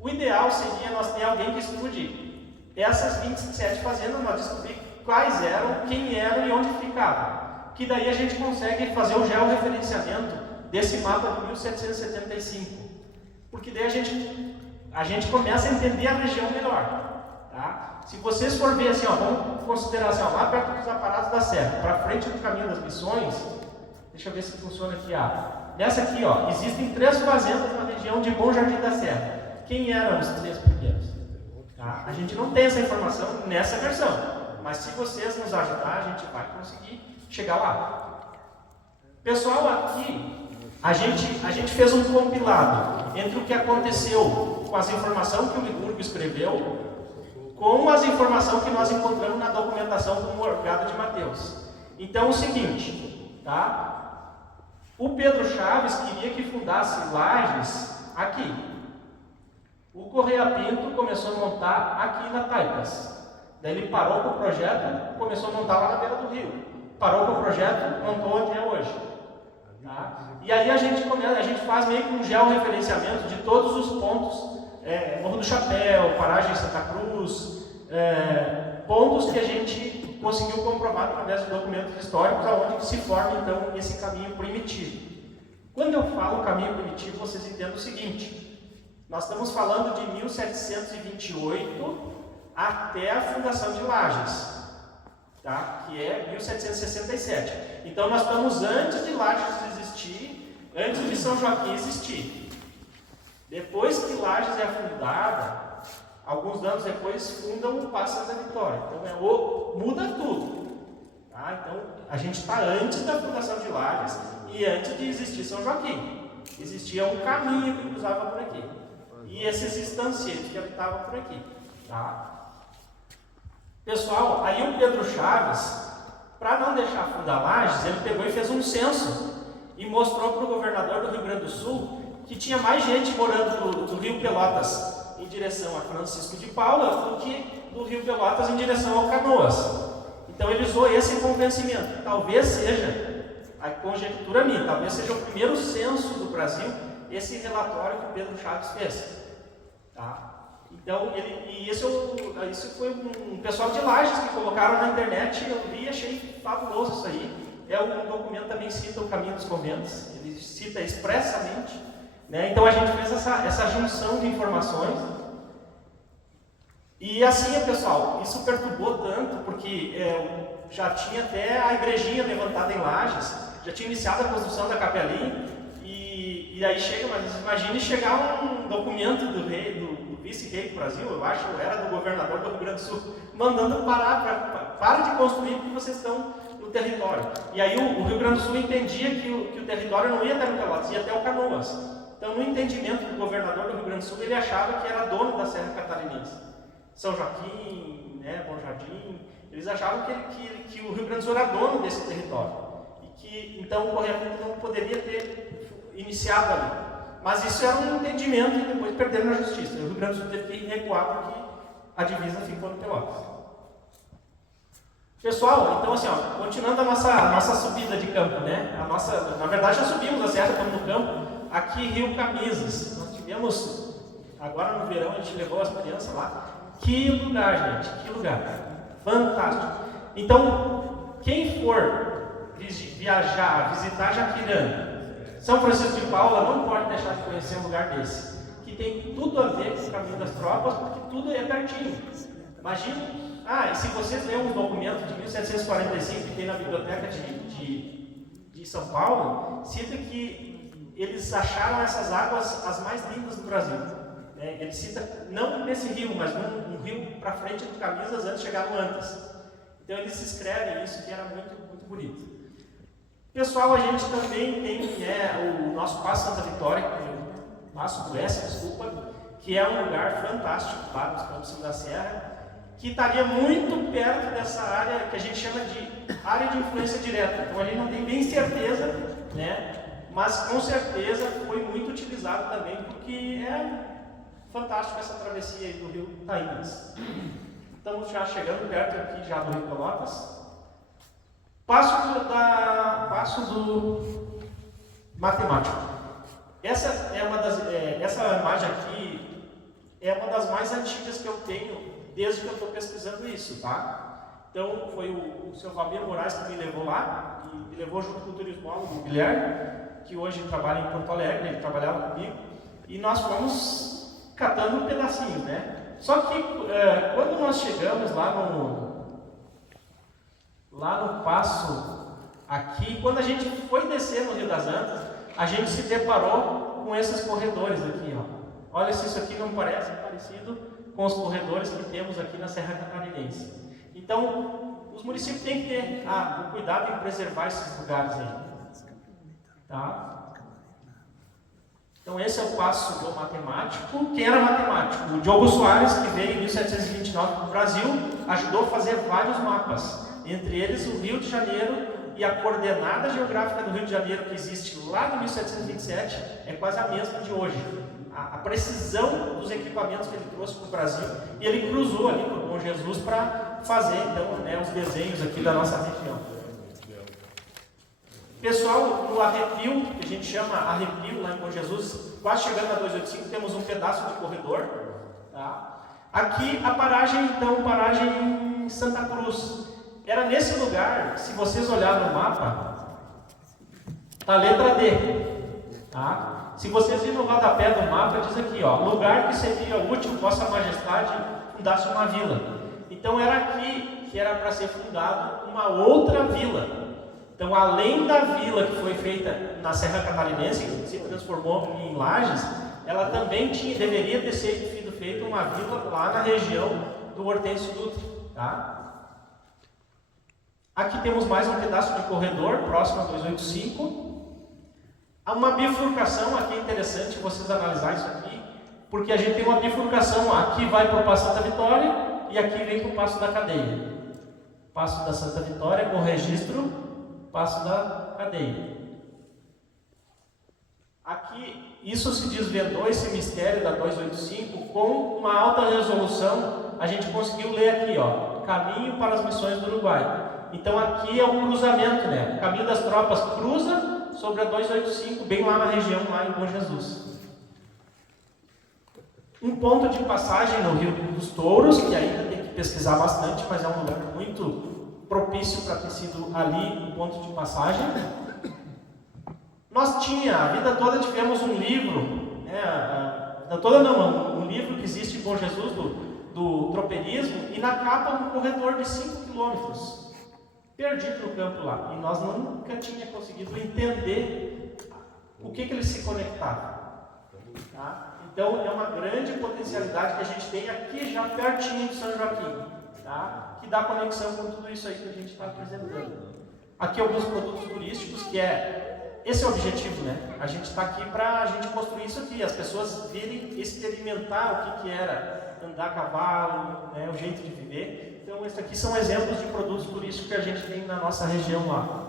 o ideal seria nós ter alguém que estude essas 27 fazendas, nós descobrir quais eram, quem eram e onde ficavam. Que daí a gente consegue fazer o georreferenciamento desse mapa de 1775. Porque daí a gente começa a entender a região melhor. Tá? Se vocês for ver assim, ó, vamos considerar assim, ó, lá perto dos aparatos da Serra, para frente do caminho das Missões. Deixa eu ver se funciona aqui. Nessa aqui, ó, existem 3 fazendas na região de Bom Jardim da Serra. Quem eram os 3 primeiros? Tá? A gente não tem essa informação nessa versão, mas se vocês nos ajudar, a gente vai conseguir chegar lá. Pessoal, aqui a gente fez um compilado entre o que aconteceu com as informações que o Licurgo escreveu com as informações que nós encontramos na documentação do Morgado de Mateus. Então, é o seguinte, tá? O Pedro Chaves queria que fundasse Lages aqui. O Correia Pinto começou a montar aqui na Taipas. Daí ele parou com o projeto, começou a montar lá na beira do rio. Parou com o projeto, montou onde é hoje. Tá? E aí a gente faz meio que um georreferenciamento de todos os pontos, Morro do Chapéu, Paragem Santa Cruz, pontos que a gente conseguiu comprovar através de documentos históricos, aonde se forma então esse caminho primitivo. Quando eu falo caminho primitivo, vocês entendem o seguinte: nós estamos falando de 1728 até a fundação de Lages, tá? Que é 1767. Então nós estamos antes de Lages existir, antes de São Joaquim existir. Depois que Lages é fundada, alguns anos depois fundam o Passo da Vitória. Então muda tudo. Tá? Então a gente está antes da fundação de Lages e antes de existir São Joaquim. Existia um caminho que cruzava por aqui. E esses estancieiros que habitavam por aqui. Tá? Pessoal, aí o Pedro Chaves, para não deixar fundar Lages, ele pegou e fez um censo e mostrou para o governador do Rio Grande do Sul que tinha mais gente morando do Rio Pelotas em direção a Francisco de Paula do que do Rio Pelotas em direção ao Canoas. Então ele usou esse convencimento. Talvez seja, a conjectura minha, talvez seja o primeiro censo do Brasil, esse relatório que o Pedro Chaves fez. Tá? Então, isso foi um pessoal de Lages que colocaram na internet, eu li e achei fabuloso isso aí. Um documento também cita o Caminho dos Conventos, ele cita expressamente, né? Então a gente fez essa junção de informações. E assim, pessoal, isso perturbou tanto, porque já tinha até a igrejinha levantada em Lages, já tinha iniciado a construção da capelinha, e aí mas imagine chegar um documento do vice-rei do Brasil, eu acho, era do governador do Rio Grande do Sul, mandando para de construir porque vocês estão no território. E aí o Rio Grande do Sul entendia que o território não ia até no Pelotas, ia até o Canoas. Então, no entendimento do governador do Rio Grande do Sul, ele achava que era dono da Serra Catarinense. São Joaquim, né, Bom Jardim, eles achavam que o Rio Grande do Sul era dono desse território. E que, então, o Correia Pinto não poderia ter iniciado ali. Mas isso era um entendimento e depois perderam na justiça. O Rio Grande do Sul teve que recuar porque a divisa ficou no Pelotas. Pessoal, então assim, ó, continuando a nossa subida de campo, né? Na verdade já subimos a serra, estamos no campo. Aqui Rio Camisas. Nós tivemos, agora no verão a gente levou as crianças lá. Que lugar, gente, que lugar. Fantástico. Então, quem for viajar, visitar Jaquirã, São Francisco de Paula, não pode deixar de conhecer um lugar desse. Que tem tudo a ver com o Caminho das Tropas, porque tudo é pertinho. Imagina. E se vocês lerem um documento de 1745 que tem na Biblioteca de São Paulo, cita que eles acharam essas águas as mais lindas do Brasil. Ele cita, não nesse rio, mas um rio para frente do Camisas, antes chegaram antes. Então eles escrevem isso, que era muito, muito bonito. Pessoal, a gente também tem o nosso Passo Santa Vitória, Passo do Oeste, desculpa, que é um lugar fantástico lá nos Campos da Serra, que estaria muito perto dessa área que a gente chama de área de influência direta. Então a gente não tem bem certeza, né? Mas com certeza foi muito utilizado também, porque é fantástico essa travessia aí do Rio Taínas. Estamos já chegando perto aqui já do Rio Pelotas. Passo do matemático. Essa imagem aqui é uma das mais antigas que eu tenho desde que eu estou pesquisando isso, tá? Então, foi o seu Fabio Moraes que me levou lá, e me levou junto com o turismólogo Guilherme, que hoje trabalha em Porto Alegre, ele trabalhava comigo, e nós fomos catando um pedacinho, né? Só que, quando nós chegamos lá no passo aqui, quando a gente foi descer no Rio das Antas, a gente se deparou com esses corredores aqui, ó. Olha se isso aqui não parece parecido com os corredores que temos aqui na Serra Catarinense. Então, os municípios têm que ter o cuidado em preservar esses lugares aí. Tá? Então, esse é o passo do matemático. Quem era matemático? O Diogo Soares, que veio em 1729 para o Brasil, ajudou a fazer vários mapas. Entre eles, o Rio de Janeiro e a coordenada geográfica do Rio de Janeiro, que existe lá de 1727, é quase a mesma de hoje. A precisão dos equipamentos que ele trouxe para o Brasil, e ele cruzou ali com o Bom Jesus para fazer então, os desenhos aqui da nossa região. Pessoal, no arrepio, que a gente chama arrepio lá em Bom Jesus, quase chegando a 285, temos um pedaço de corredor. Tá? Aqui a paragem, então, paragem em Santa Cruz. Era nesse lugar, se vocês olharem no mapa, tá a letra D. Tá? Se vocês virem no rodapé do mapa, diz aqui, ó, lugar que seria útil Vossa Majestade fundasse uma vila. Então era aqui que era para ser fundada uma outra vila. Então, além da vila que foi feita na Serra Catarinense, que se transformou em Lages, ela também deveria ter sido feita uma vila lá na região do Hortêncio Dutra. Tá? Aqui temos mais um pedaço de corredor, próximo a 285. Há uma bifurcação, aqui é interessante vocês analisarem isso aqui, porque a gente tem uma bifurcação, aqui vai para o Passo Santa Vitória e aqui vem para o Passo da Cadeia. Passo da Santa Vitória com registro, Passo da Cadeia. Aqui, isso se desvendou, esse mistério da 285, com uma alta resolução, a gente conseguiu ler aqui, ó, Caminho para as Missões do Uruguai. Então aqui é o cruzamento, né? O Caminho das Tropas cruza sobre a 285, bem lá na região, lá em Bom Jesus. Um ponto de passagem no Rio dos Touros, que ainda tem que pesquisar bastante, mas é um lugar muito propício para ter sido ali um ponto de passagem. Nós a vida toda tivemos um livro, um livro que existe em Bom Jesus, do tropeirismo, e na capa um corredor de 5 quilômetros. Perdido no campo lá, e nós nunca tínhamos conseguido entender o que eles se conectavam. Tá? Então é uma grande potencialidade que a gente tem aqui já pertinho de São Joaquim, tá? Que dá conexão com tudo isso aí que a gente está apresentando. Aqui alguns produtos turísticos, esse é o objetivo, né? A gente está aqui para a gente construir isso aqui, as pessoas virem experimentar o que era andar a cavalo, né? O jeito de viver. Então, esses aqui são exemplos de produtos turísticos que a gente tem na nossa região lá.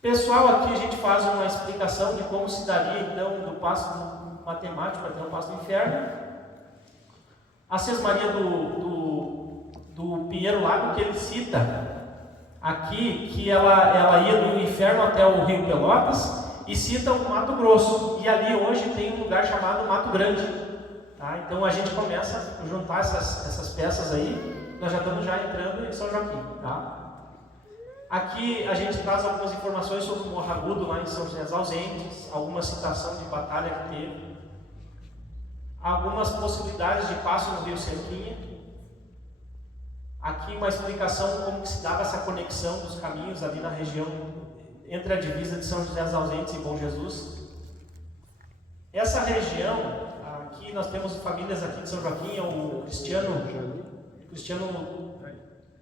Pessoal, aqui a gente faz uma explicação de como se daria, então, do passo matemático até o passo do inferno. A sesmaria do do Pinheiro Lago, que ele cita aqui, que ela ia do inferno até o Rio Pelotas, e cita o Mato Grosso, e ali hoje tem um lugar chamado Mato Grande. Tá? Então a gente começa a juntar essas peças aí, nós já estamos entrando em São Joaquim. Tá? Aqui a gente traz algumas informações sobre o Morro Agudo lá em São José dos Ausentes, alguma citação de batalha que teve, algumas possibilidades de passo no Rio Cerquinha. Aqui uma explicação como que se dava essa conexão dos caminhos ali na região entre a divisa de São José dos Ausentes e Bom Jesus. Essa região, aqui nós temos famílias aqui de São Joaquim, é o Cristiano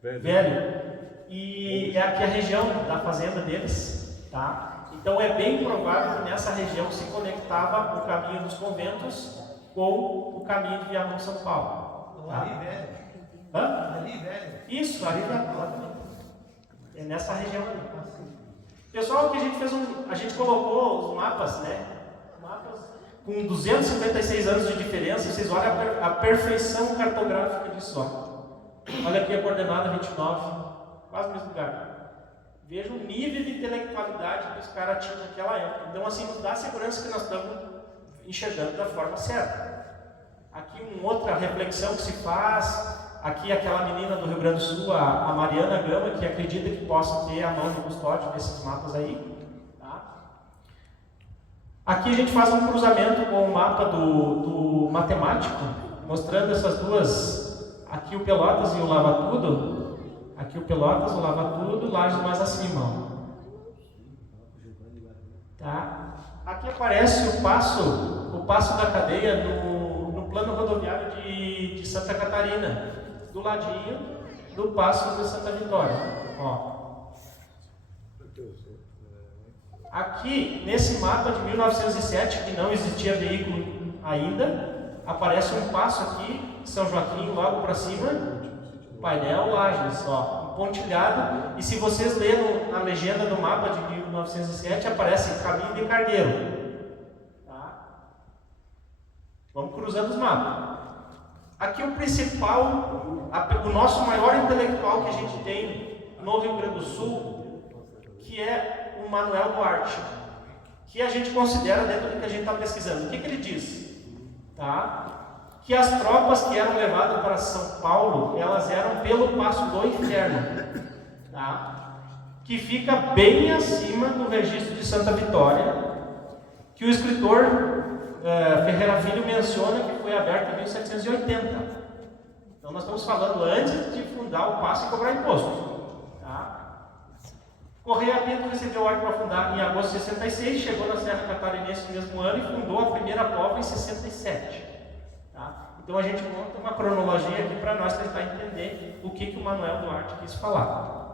Velho, e é aqui a região da fazenda deles, tá? Então é bem provável que nessa região se conectava o caminho dos conventos com o caminho de Viamão São Paulo. Tá? Ali velho. Hã? Ali velho. Isso, ali também. É nessa região ali. Pessoal, que a gente fez a gente colocou os mapas, né? Mapas com 256 anos de diferença, vocês olham a perfeição cartográfica disso. Ó. Olha aqui a coordenada 29, quase no mesmo lugar. Veja o nível de intelectualidade que os caras tinham naquela época. Então, assim, nos dá a segurança que nós estamos enxergando da forma certa. Aqui uma outra reflexão que se faz, aqui aquela menina do Rio Grande do Sul, a Mariana Gama, que acredita que possa ter a mão de custódio desses mapas aí. Tá? Aqui a gente faz um cruzamento com o mapa do matemático, mostrando essas duas, aqui o Pelotas e o Lava Tudo, aqui o Pelotas, o Lava Tudo, Lages mais acima. Ó. Tá? Aqui aparece o passo da cadeia no plano rodoviário de Santa Catarina, do ladinho do passo de Santa Vitória. Ó. Aqui, nesse mapa de 1907, que não existia veículo ainda, aparece um passo aqui, São Joaquim, logo para cima, painel Lages, ó, pontilhado, e se vocês lerem na legenda do mapa de 1907, aparece Caminho de Carneiro. Tá? Vamos cruzando os mapas. Aqui o principal, o nosso maior intelectual que a gente tem no Rio Grande do Sul, que é o Manuel Duarte, que a gente considera dentro do que a gente está pesquisando. O que ele diz? Tá? Que as tropas que eram levadas para São Paulo, elas eram pelo Passo do Inferno, tá? Que fica bem acima do registro de Santa Vitória, que o escritor Ferreira Filho menciona que foi aberto em 1780. Então nós estamos falando antes de fundar o Passo e cobrar imposto. Tá? Correia Pinto recebeu ordem para fundar em agosto de 66, chegou na Serra Catarinense no mesmo ano e fundou a primeira prova em 67. Tá? Então a gente monta uma cronologia aqui para nós tentar entender o que o Manuel Duarte quis falar.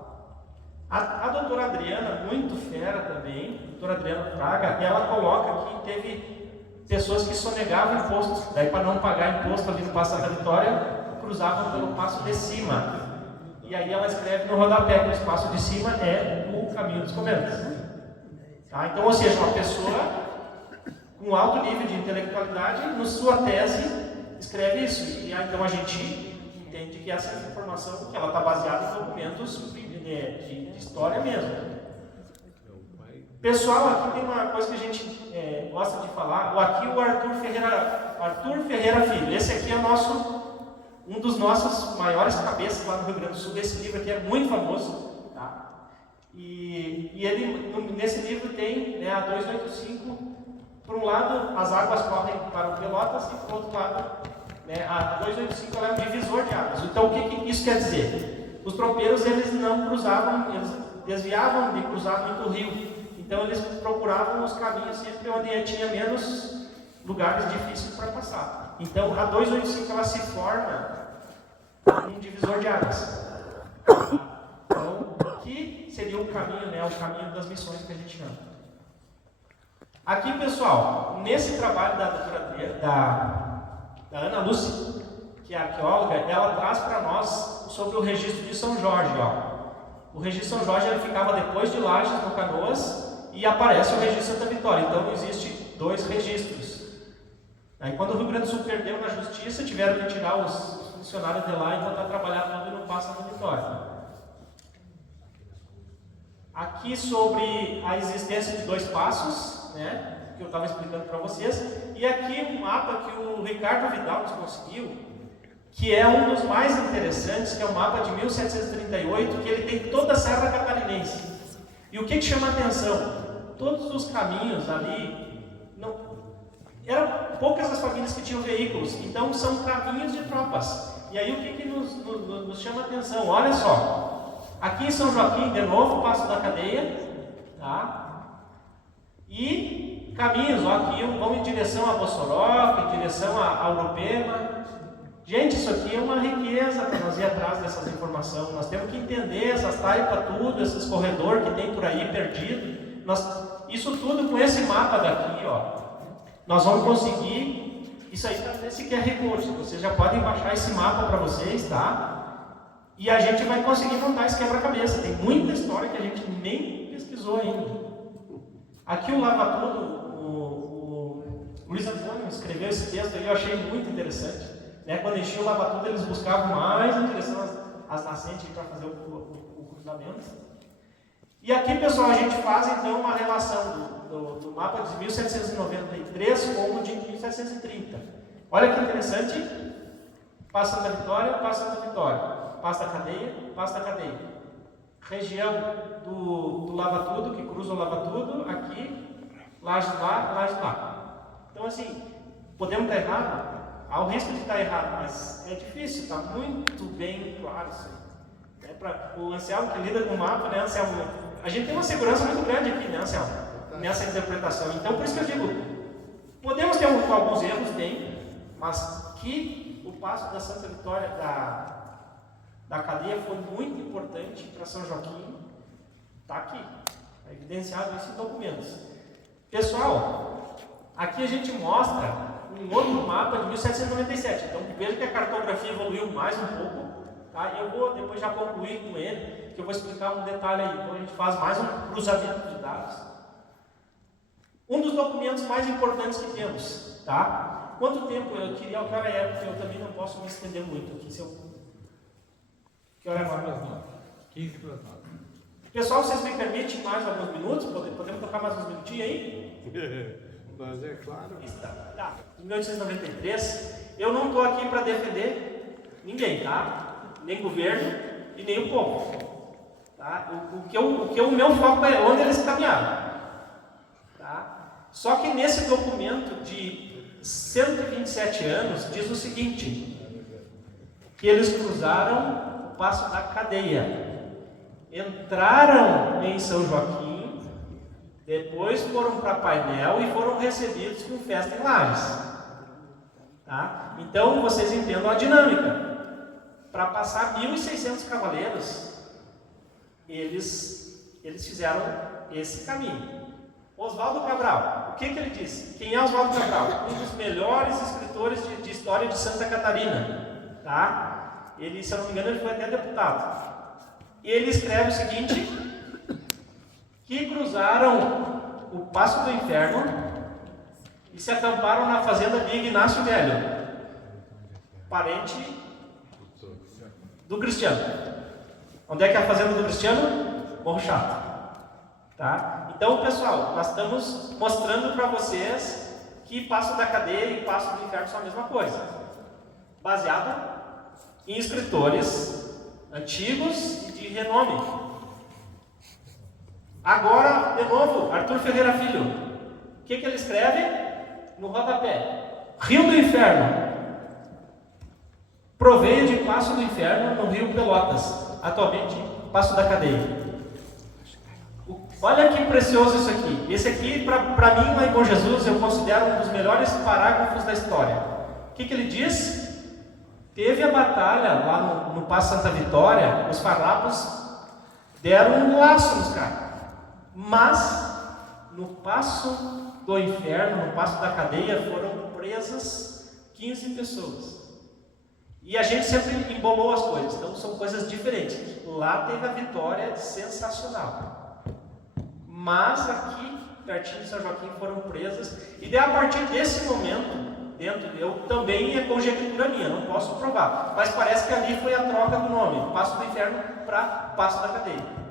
A doutora Adriana, muito fera também, a doutora Adriana Fraga, ela coloca que teve pessoas que sonegavam impostos, daí para não pagar imposto ali no Passo da Vitória, cruzavam pelo Passo de Cima. E aí ela escreve no rodapé que o Passo de Cima é o caminho dos conventos. Tá? Então, ou seja, uma pessoa com alto nível de intelectualidade, na sua tese, escreve isso. E aí, então a gente entende que essa informação que ela está baseada em documentos de história mesmo. Pessoal, aqui tem uma coisa que a gente gosta de falar. Aqui o Arthur Ferreira Filho. Esse aqui é um dos nossos maiores cabeças lá no Rio Grande do Sul. Esse livro aqui é muito famoso. Tá? E ele, nesse livro tem, né, a 285. Por um lado, as águas correm para o Pelotas e por outro lado, né, a 285 ela é um divisor de águas. Então, o que isso quer dizer? Os tropeiros, eles não cruzavam, eles desviavam de cruzar muito o rio. Então eles procuravam os caminhos sempre onde tinha menos lugares difíceis para passar. Então a 285 ela se forma um divisor de águas. Então, que seria o caminho, né, o caminho das missões que a gente chama. Aqui, pessoal, nesse trabalho da Ana Lúcia, que é arqueóloga, ela traz para nós sobre o registro de São Jorge. Ó. O registro de São Jorge ele ficava depois de Lages, no Canoas, e aparece o registro de Santa Vitória. Então existe 2 registros. Aí quando o Rio Grande do Sul perdeu na justiça, tiveram que tirar os funcionários de lá e botar a trabalhar tudo no Passo da Vitória. Aqui sobre a existência de 2 passos, né, que eu estava explicando para vocês, e aqui um mapa que o Ricardo Vidal nos conseguiu, que é um dos mais interessantes, que é o mapa de 1738, que ele tem toda a Serra Catarinense. E o que chama a atenção? Todos os caminhos ali, eram poucas as famílias que tinham veículos, então são caminhos de tropas. E aí o que nos chama a atenção? Olha só, aqui em São Joaquim, de novo, Passo da Cadeia, tá? E caminhos, ó, aqui vão em direção a Bossoroca, em direção a Urupema. Gente, isso aqui é uma riqueza para nós ir atrás dessas informações. Nós temos que entender essas taipas, tudo, esses corredores que tem por aí perdido. Isso tudo com esse mapa daqui, ó, nós vamos conseguir. Isso aí está nesse QR Code. Vocês já podem baixar esse mapa para vocês, tá? E a gente vai conseguir montar esse quebra-cabeça. Tem muita história que a gente nem pesquisou ainda. Aqui o Lava Tudo, o Luiz Antônio escreveu esse texto e eu achei muito interessante. Né? Quando enchia o Lava Tudo, eles buscavam mais em direção às nascentes para fazer o cruzamento. E aqui, pessoal, a gente faz então uma relação do mapa de 1793 com o de 1730. Olha que interessante. Passo da Vitória, Passo da Vitória. Passo da Cadeia, Passo da Cadeia. Região do Lava Tudo, que cruza o Lava Tudo, aqui, Laje lá, Laje lá. Então, assim, podemos estar errados? Há o risco de estar errado, mas é difícil, está muito bem claro isso aí. O Anselmo que lida com o mapa, né, Anselmo? A gente tem uma segurança muito grande aqui, né, Anselmo? Nessa interpretação. Então, por isso que eu digo, podemos ter alguns erros, mas que o passo da Santa Vitória, da cadeia, foi muito importante para São Joaquim, está aqui. Está evidenciado isso em documentos. Pessoal, aqui a gente mostra um outro mapa de 1797. Então, veja que a cartografia evoluiu mais um pouco. Tá? Eu vou depois já concluir com ele, que eu vou explicar um detalhe aí. Então a gente faz mais um cruzamento de dados. Um dos documentos mais importantes que temos, tá? Quanto tempo eu queria, que hora é, porque eu também não posso me estender muito aqui. Que hora é agora? 15 para 9. Pessoal, vocês me permitem mais alguns minutos? Podemos tocar mais uns minutinhos aí? Mas é claro. Tá. Em 1893, eu não estou aqui para defender ninguém, tá? Nem governo e nem o povo. Tá? O meu foco é onde eles caminharam. Tá? Só que nesse documento de 127 anos diz o seguinte, que eles cruzaram o Passo da Cadeia, entraram em São Joaquim, depois foram para Painel e foram recebidos com festa em Lages. Tá? Então vocês entendam a dinâmica. Para passar 1.600 cavaleiros, eles fizeram esse caminho. Oswaldo Cabral, o que ele disse? Quem é Oswaldo Cabral? Um dos melhores escritores de história de Santa Catarina. Tá? Ele, se eu não me engano, ele foi até deputado. E ele escreve o seguinte, que cruzaram o Passo do Inferno e se acamparam na fazenda de Ignácio Velho, parente do Cristiano. Onde é que é a fazenda do Cristiano? Morro Chato. Tá? Então, pessoal, nós estamos mostrando para vocês que Passo da Cadeia e Passo do Inferno são a mesma coisa, baseado em escritores antigos e de renome. Agora, de novo, Arthur Ferreira Filho. O que ele escreve? No rodapé. Rio do Inferno. Proveio de Passo do Inferno no Rio Pelotas. Atualmente, Passo da Cadeia. Olha que precioso isso aqui. Esse aqui, para mim, lá em Bom Jesus, eu considero um dos melhores parágrafos da história. O que ele diz? Teve a batalha lá no Passo Santa Vitória, os farrapos deram um laço nos caras. Mas, no Passo do Inferno, no Passo da Cadeia, foram presas 15 pessoas. E a gente sempre embolou as coisas, então são coisas diferentes. Lá teve a vitória sensacional. Mas aqui, pertinho de São Joaquim, foram presas. E daí, a partir desse momento, Eu também é conjectura minha, não posso provar. Mas parece que ali foi a troca do nome, Passo do Inferno para Passo da Cadeia.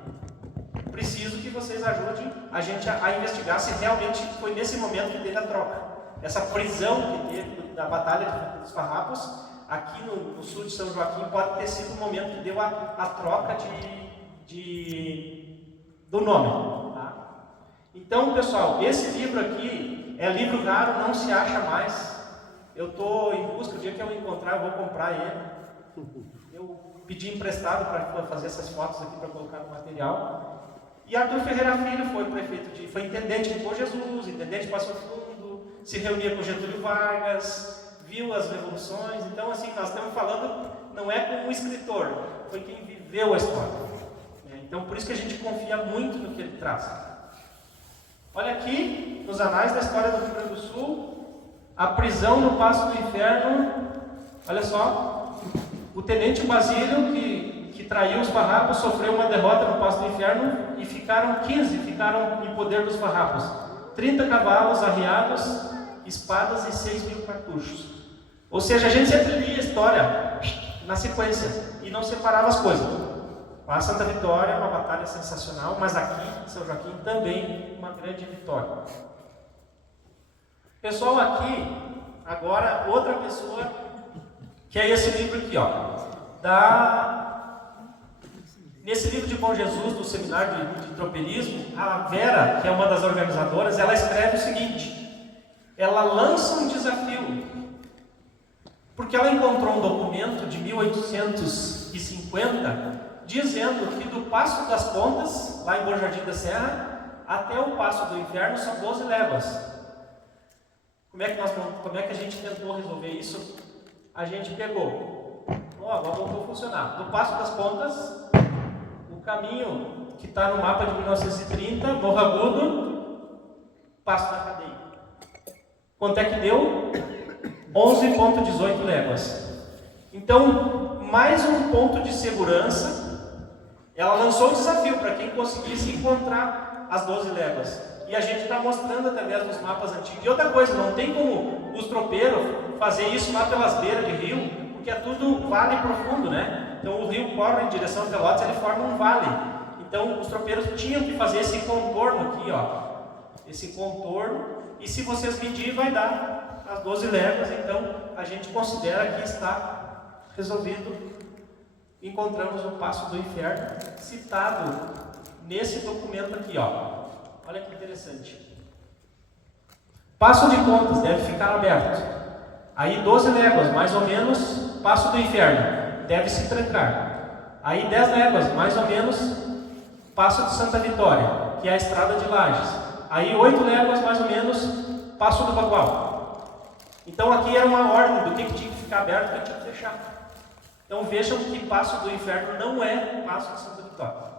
Preciso que vocês ajudem a gente a investigar se realmente foi nesse momento que teve a troca. Essa prisão que teve da Batalha dos Farrapos, aqui no sul de São Joaquim, pode ter sido o momento que deu a troca do nome. Tá? Então, pessoal, esse livro aqui é livro raro, não se acha mais. Eu estou em busca, o dia que eu encontrar, eu vou comprar ele. Eu pedi emprestado para fazer essas fotos aqui, para colocar no material. E Arthur Ferreira Filho foi intendente de Bom Jesus, intendente de Passo Fundo, se reunia com Getúlio Vargas, viu as revoluções. Então, assim, nós estamos falando, não é como um escritor, foi quem viveu a história. Então, por isso que a gente confia muito no que ele traz. Olha aqui, nos anais da história do Rio Grande do Sul, a prisão no Passo do Inferno. Olha só, o tenente Basílio, que traiu os farrapos, sofreu uma derrota no Passo do Inferno e ficaram em poder dos farrapos. 30 cavalos arriados, espadas e 6.000 cartuchos. Ou seja, a gente sempre lia a história na sequência e não separava as coisas. A Santa Vitória, uma batalha sensacional, mas aqui em São Joaquim também uma grande vitória. Pessoal, aqui, agora, outra pessoa, que é esse livro aqui, ó. Nesse livro de Bom Jesus, do Seminário de Tropeirismo, a Vera, que é uma das organizadoras, ela escreve o seguinte: ela lança um desafio, porque ela encontrou um documento de 1850, dizendo que do Passo das Pontas, lá em Bom Jardim da Serra, até o Passo do Inferno são 12 léguas. Como é que a gente tentou resolver isso? A gente pegou. Agora voltou a funcionar. Do Passo das Pontas, o caminho que está no mapa de 1930, Morro Agudo, Passo da Cadeia. Quanto é que deu? 11,18 léguas. Então, mais um ponto de segurança. Ela lançou o desafio para quem conseguisse encontrar as 12 léguas. E a gente está mostrando através dos mapas antigos. E outra coisa, não tem como os tropeiros fazer isso lá pelas beiras de rio, porque é tudo vale profundo, né? Então o rio corre em direção a Pelotas, ele forma um vale. Então os tropeiros tinham que fazer esse contorno aqui, ó. Esse contorno. E se vocês medir, vai dar as 12 léguas. Então a gente considera que está resolvido. Encontramos o Passo do Inferno, citado nesse documento aqui, ó. Olha que interessante. Passo de Contas deve ficar aberto. Aí 12 léguas, mais ou menos, Passo do Inferno, deve se trancar. Aí 10 léguas, mais ou menos, Passo de Santa Vitória, que é a estrada de Lages. Aí 8 léguas, mais ou menos, Passo do Bagual. Então aqui era uma ordem do que tinha que ficar aberto e o que tinha que fechar. Então vejam que Passo do Inferno não é Passo de Santa Vitória.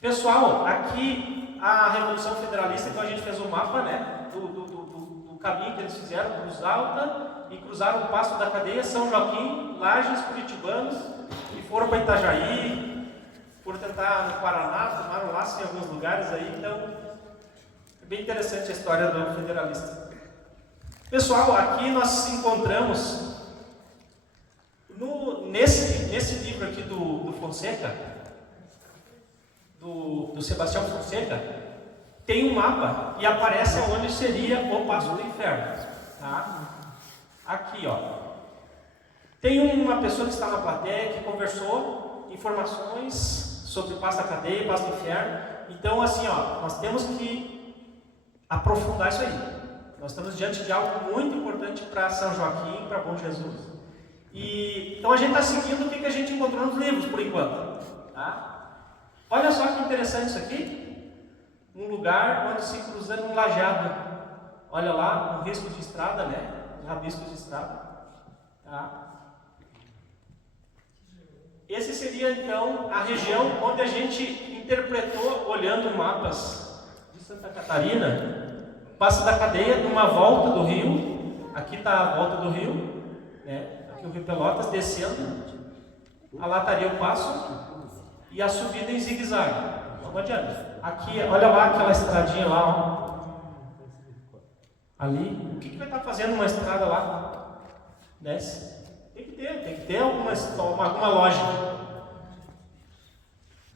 Pessoal, aqui a Revolução Federalista, então a gente fez um mapa, né, do caminho que eles fizeram, Cruz Alta, e cruzaram o Passo da Cadeia, São Joaquim, Lages, Curitibanos, e foram para Itajaí, foram tentar no Paraná, tomaram laço em alguns lugares aí, então é bem interessante a história do federalista. Pessoal, aqui nós encontramos, nesse livro aqui do Fonseca, do Sebastião Fonseca, tem um mapa e aparece onde seria o Passo do Inferno. Tá? Aqui, ó. Tem uma pessoa que está na plateia que conversou informações sobre Passo da Cadeia, Passo do Inferno. Então, assim, ó, nós temos que aprofundar isso aí. Nós estamos diante de algo muito importante para São Joaquim, para Bom Jesus. Então a gente está seguindo o que a gente encontrou nos livros, por enquanto. Tá? Olha só que interessante isso aqui. Um lugar onde se cruza um lajeado. Olha lá, um risco de estrada, né? Um rabisco de estrada. Tá? Esse seria então a região onde a gente interpretou, olhando mapas de Santa Catarina, Passo da Cadeia, numa volta do rio. Aqui está a volta do rio, né? Aqui o Rio Pelotas descendo. Lá estaria o Passo. E a subida em zigue-zague. Não adianta. Aqui, olha lá aquela estradinha lá, ó. ali, o que vai estar fazendo uma estrada lá? Desce. Tem que ter alguma lógica.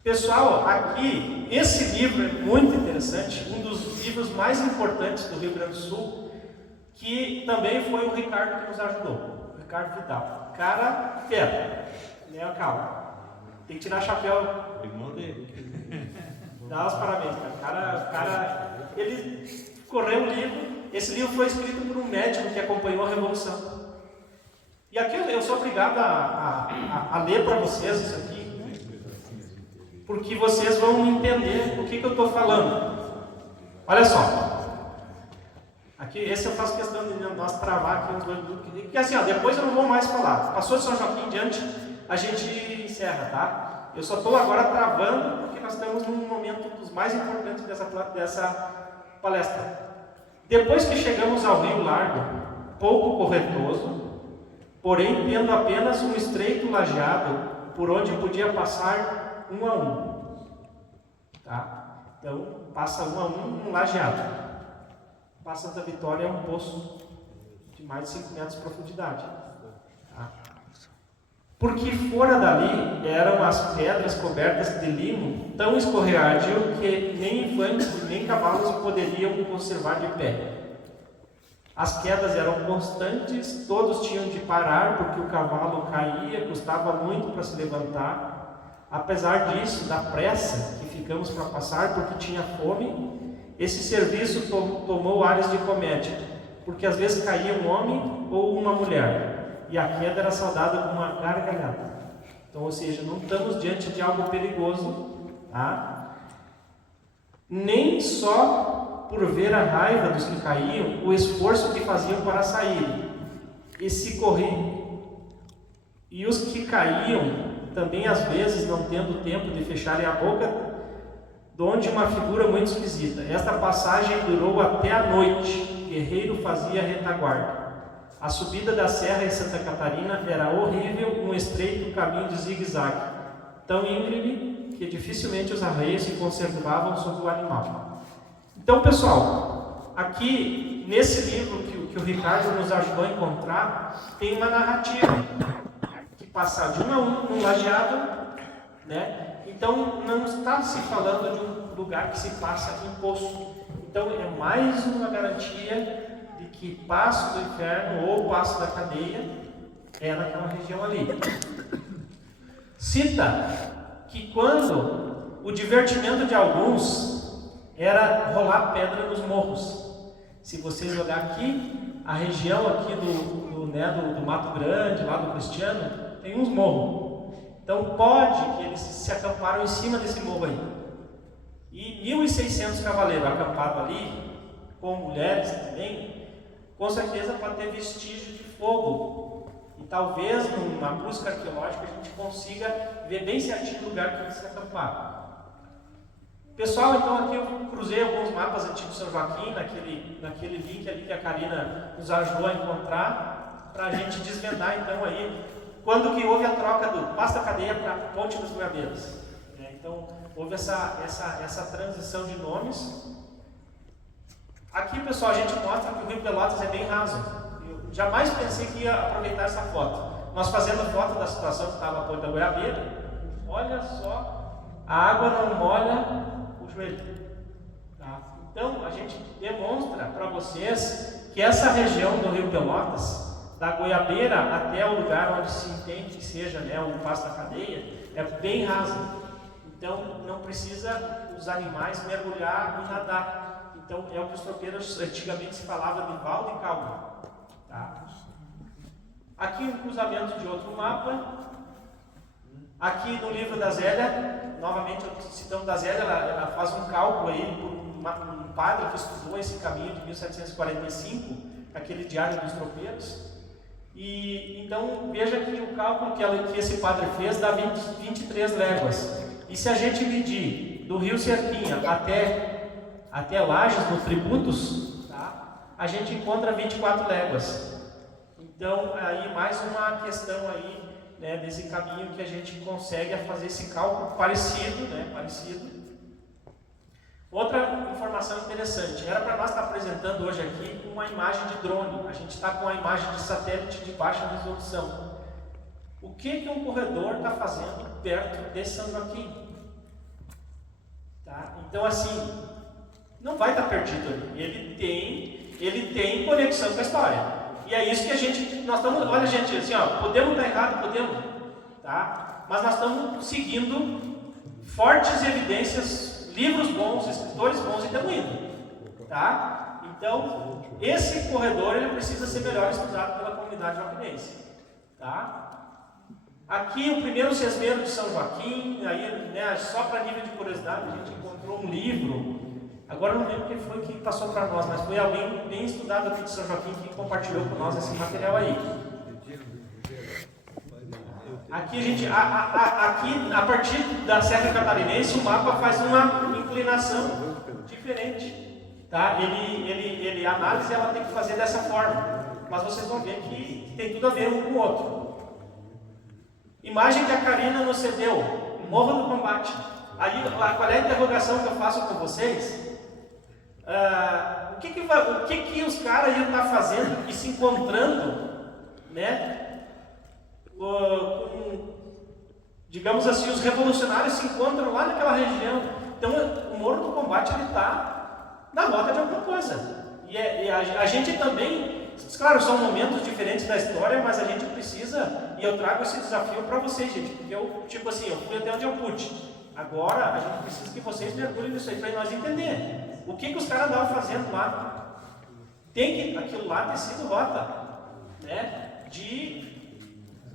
Pessoal, aqui, esse livro é muito interessante, um dos livros mais importantes do Rio Grande do Sul, que também foi o Ricardo que nos ajudou, o Ricardo Vidal. Cara, fera, né, calma. Tem que tirar chapéu. Irmão dele. Dá os parabéns, cara. O cara, ele correu o livro. Esse livro foi escrito por um médico que acompanhou a Revolução. E aqui eu sou obrigado a ler para vocês isso aqui, porque vocês vão entender o que eu estou falando. Olha só. Aqui, esse eu faço questão de nós travar aqui uns dois minutos. Porque assim, ó, depois eu não vou mais falar. Passou de São Joaquim em diante, a gente encerra, tá? Eu só estou agora travando, porque nós estamos num momento dos mais importantes dessa palestra. Depois que chegamos ao Rio Largo, pouco corretoso, porém tendo apenas um estreito lajeado, por onde podia passar 1 a 1. Tá? Então, passa 1 a 1 um lajeado. Passa da Vitória é um poço de mais de 5 metros de profundidade. Tá? Porque fora dali eram as pedras cobertas de limo tão escorregadio que nem infantes nem cavalos poderiam conservar de pé. As quedas eram constantes, todos tinham de parar porque o cavalo caía, custava muito para se levantar. Apesar disso, da pressa que ficamos para passar porque tinha fome, esse serviço tomou ares de comédia, porque às vezes caía um homem ou uma mulher, e a queda era saudada com uma gargalhada. Então, ou seja, não estamos diante de algo perigoso, tá? Nem só por ver a raiva dos que caíam, o esforço que faziam para sair, e se corriam. E os que caíam, também às vezes não tendo tempo de fecharem a boca, donde uma figura muito esquisita. Esta passagem durou até a noite. Guerreiro fazia retaguarda. A subida da serra em Santa Catarina era horrível, um estreito caminho de zigue-zague, tão íngreme que dificilmente os arreios se conservavam sobre o animal. Então, pessoal, aqui nesse livro que o Ricardo nos ajudou a encontrar, tem uma narrativa que passa de 1 a 1 num lajeado, né? Então, não está se falando de um lugar que se passa em poço. Então, é mais uma garantia de que Passo do Inferno ou Passo da Cadeia é naquela região ali. Cita que quando o divertimento de alguns era rolar pedra nos morros. Se vocês olhar aqui, a região aqui do Mato Grande, lá do Cristiano, tem uns morros. Então pode que eles se acamparam em cima desse morro aí. E 1.600 cavaleiros acampados ali, com mulheres também, com certeza pode ter vestígio de fogo. E talvez numa busca arqueológica a gente consiga ver bem certinho o lugar que eles se acamparam. Pessoal, então aqui eu cruzei alguns mapas antigos de São Joaquim, naquele link ali que a Karina nos ajudou a encontrar, para a gente desvendar então aí quando que houve a troca do Passo da Cadeia para a Ponte das Goiabeiras. Então, houve essa transição de nomes. Aqui, pessoal, a gente mostra que o Rio Pelotas é bem raso. Eu jamais pensei que ia aproveitar essa foto. Nós fazendo foto da situação que estava a Ponte da Goiabeira, olha só, a água não molha o joelho. Tá? Então, a gente demonstra para vocês que essa região do Rio Pelotas, da Goiabeira até o lugar onde se entende que seja, né, o Passo da Cadeia, é bem raso. Então, não precisa os animais mergulhar e nadar. Então, é o que os tropeiros antigamente se falava de balde e calma. Tá? Aqui um cruzamento de outro mapa. Aqui no livro da Zélia, novamente citando da Zélia, ela faz um cálculo aí por um padre que estudou esse caminho de 1745, aquele diário dos tropeiros. E então veja que o cálculo que esse padre fez dá 23 léguas. E se a gente medir do Rio Serpinha até Lages, no Tributos, tá? A gente encontra 24 léguas. Então aí mais uma questão aí, né, desse caminho que a gente consegue fazer esse cálculo parecido, né, parecido. Outra informação interessante, era para nós estar apresentando hoje aqui uma imagem de drone. A gente está com a imagem de satélite de baixa resolução. O que um corredor está fazendo perto de São Joaquim? Tá? Então, assim, não vai estar perdido ali. Ele tem conexão com a história. E é isso que nós estamos, olha gente, assim, ó, podemos estar errado, podemos, tá? Mas nós estamos seguindo fortes evidências, livros bons, escritores bons e estamos indo, tá? Então, esse corredor, ele precisa ser melhor estudado pela comunidade joaquinense, tá? Aqui, o primeiro sesmeiro de São Joaquim, aí, né, só para nível de curiosidade, a gente encontrou um livro. Agora eu não lembro quem foi que passou para nós, mas foi alguém bem estudado aqui de São Joaquim que compartilhou com nós esse material aí. Aqui aqui a partir da Serra Catarinense, o mapa faz uma inclinação diferente, tá? A análise ela tem que fazer dessa forma, mas vocês vão ver que tem tudo a ver um com o outro. Imagem que a Karina nos cedeu, Morro do Combate. Aí, qual é a interrogação que eu faço com vocês? O que os caras iam estar fazendo e se encontrando, né? Digamos assim, os revolucionários se encontram lá naquela região. Então, o Morro do Combate ele está na rota de alguma coisa. E a gente também, claro, são momentos diferentes da história, mas a gente precisa, e eu trago esse desafio para vocês, gente, porque eu fui até onde eu pude. Agora, a gente precisa que vocês mergulhem nisso aí para nós entender. O que os caras andavam fazendo lá? Aquilo lá ter sido rota, né?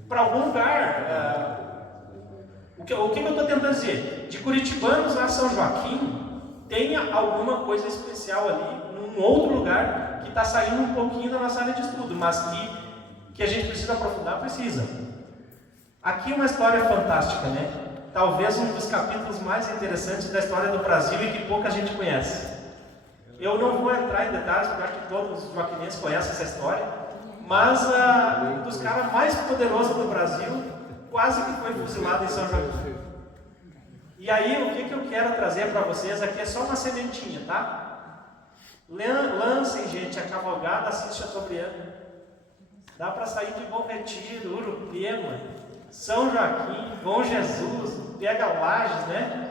Para algum lugar. O que eu estou tentando dizer? De Curitibanos a São Joaquim, tenha alguma coisa especial ali, num outro lugar, que está saindo um pouquinho da nossa área de estudo, mas que a gente precisa aprofundar, precisa. Aqui uma história fantástica, né? Talvez um dos capítulos mais interessantes da história do Brasil e que pouca gente conhece. Eu não vou entrar em detalhes, porque acho que todos os joaquinenses conhecem essa história, mas um dos caras mais poderosos do Brasil quase que foi fuzilado em São Joaquim. E aí, o que eu quero trazer para vocês aqui é só uma sementinha, tá? Lancem, gente, a cavalgada Assis Chateaubriand. Dá para sair de Bom Retiro, Urupema, São Joaquim, Bom Jesus, pega Lages, né?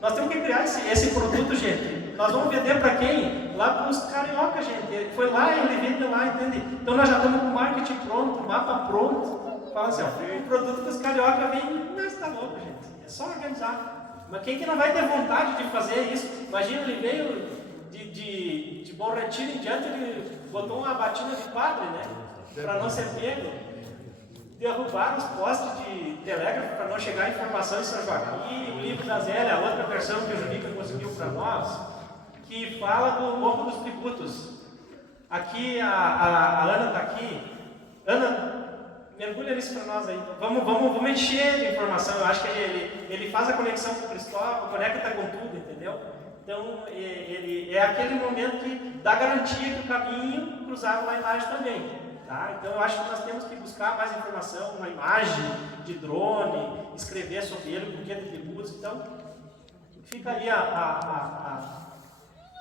Nós temos que criar esse produto, gente. Nós vamos vender para quem? Lá para os carioca, gente. Ele foi lá, ele vende lá, entende? Então nós já estamos com o marketing pronto, o mapa pronto. Fala assim, ó, o produto dos carioca vem, mas está louco, gente. É só organizar. Mas quem que não vai ter vontade de fazer isso? Imagina, ele veio de Bom Retiro em diante, ele botou uma batina de padre, né? Para não ser pego. Derrubaram os postes de telégrafo para não chegar a informação em São Joaquim. O livro da Zélia, a outra versão que o Junica conseguiu para nós, que fala do Morro dos Tributos. Aqui, a Ana está aqui. Ana, mergulha nisso para nós aí. Vamos encher de informação. Eu acho que ele faz a conexão com o Cristóvão, conecta com tudo, entendeu? Então, ele é aquele momento que dá garantia que o caminho cruzava lá em Lages também. Tá? Então eu acho que nós temos que buscar mais informação, uma imagem de drone, escrever sobre ele, o porquê de tributos. Então, fica ali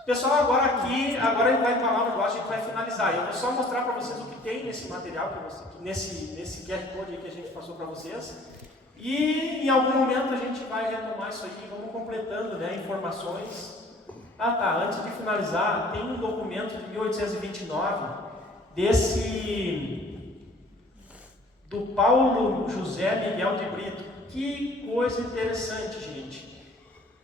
Pessoal, agora ele vai falar um negócio, a gente vai finalizar. Eu vou só mostrar para vocês o que tem nesse material, nesse QR Code aí que a gente passou para vocês. E em algum momento a gente vai retomar isso aí, vamos completando, né, informações. Antes de finalizar, tem um documento de 1829, do Paulo José Miguel de Brito. Que coisa interessante, gente.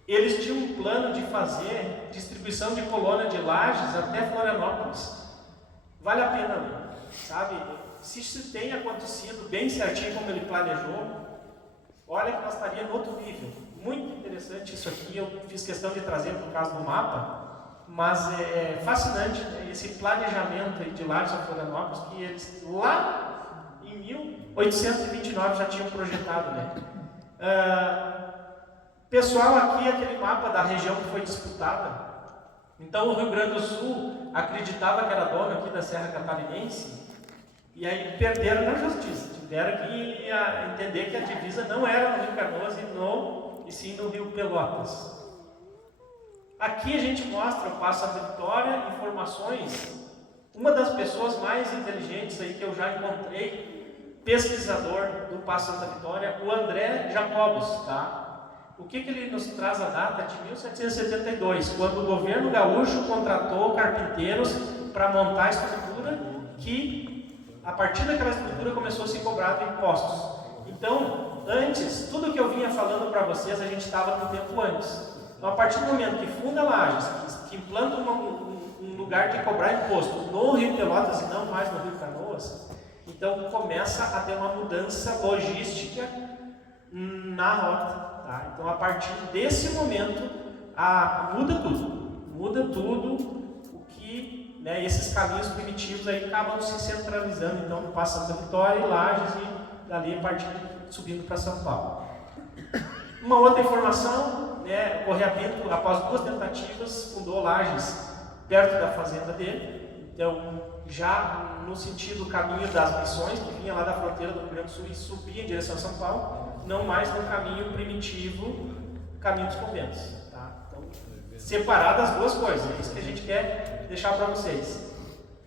Eles tinham um plano de fazer distribuição de colônia de Lages até Florianópolis. Vale a pena ler, sabe? Se isso tem acontecido bem certinho como ele planejou, olha que nós estaríamos no outro nível. Muito interessante isso aqui, eu fiz questão de trazer por causa do mapa. Mas é fascinante, né, esse planejamento aí de Lages a Florianópolis, que eles lá em 1829 já tinham projetado, né? Pessoal, aqui aquele mapa da região que foi disputada. Então o Rio Grande do Sul acreditava que era dono aqui da Serra Catarinense, e aí perderam na justiça. Tiveram que entender que a divisa não era no Rio Canoas e sim no Rio Pelotas. Aqui a gente mostra o Passo da Vitória, informações. Uma das pessoas mais inteligentes aí que eu já encontrei, pesquisador do Passo da Vitória, o André Jacobos, tá? O que ele nos traz a data de 1772, quando o governo gaúcho contratou carpinteiros para montar a estrutura que, a partir daquela estrutura, começou a se cobrar impostos. Então, antes, tudo que eu vinha falando para vocês, a gente estava no tempo antes. Então, a partir do momento que funda Lages, que implanta um lugar de cobrar imposto no Rio Pelotas e não mais no Rio Canoas, então começa a ter uma mudança logística na rota. Tá? Então, a partir desse momento, muda tudo, o que, né, esses caminhos primitivos aí acabam se centralizando, então, no Passo da Vitória e Lages, e dali a partir subindo para São Paulo. Uma outra informação, né, o Correia Pinto, após 2 tentativas, fundou Lages, perto da fazenda dele, então, já no sentido caminho das missões, que vinha lá da fronteira do Rio Grande do Sul e subia em direção a São Paulo, não mais no caminho primitivo, caminho dos conventos. Tá? Então, separar as duas coisas, é isso que a gente quer deixar para vocês.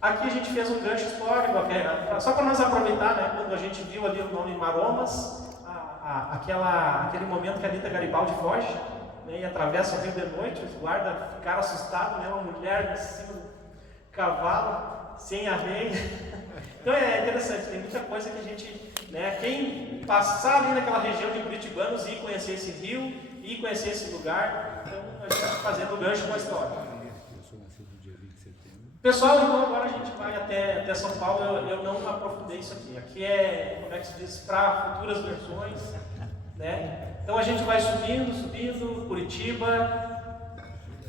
Aqui a gente fez um gancho histórico, só para nós aproveitar, né, quando a gente viu ali o nome Maromas, aquele momento que a Rita Garibaldi foge, né, e atravessa o rio de noite, os guardas ficaram assustados, né, uma mulher em cima do cavalo, sem arreio. Então é interessante, tem muita coisa que a gente, né, quem passar ali naquela região de Curitibanos e conhecer esse rio, e conhecer esse lugar, então a gente está fazendo o gancho com a história. Pessoal, então agora a gente vai até São Paulo, eu não aprofundei isso aqui. Aqui é, como é que se diz, para futuras versões, né? Então a gente vai subindo,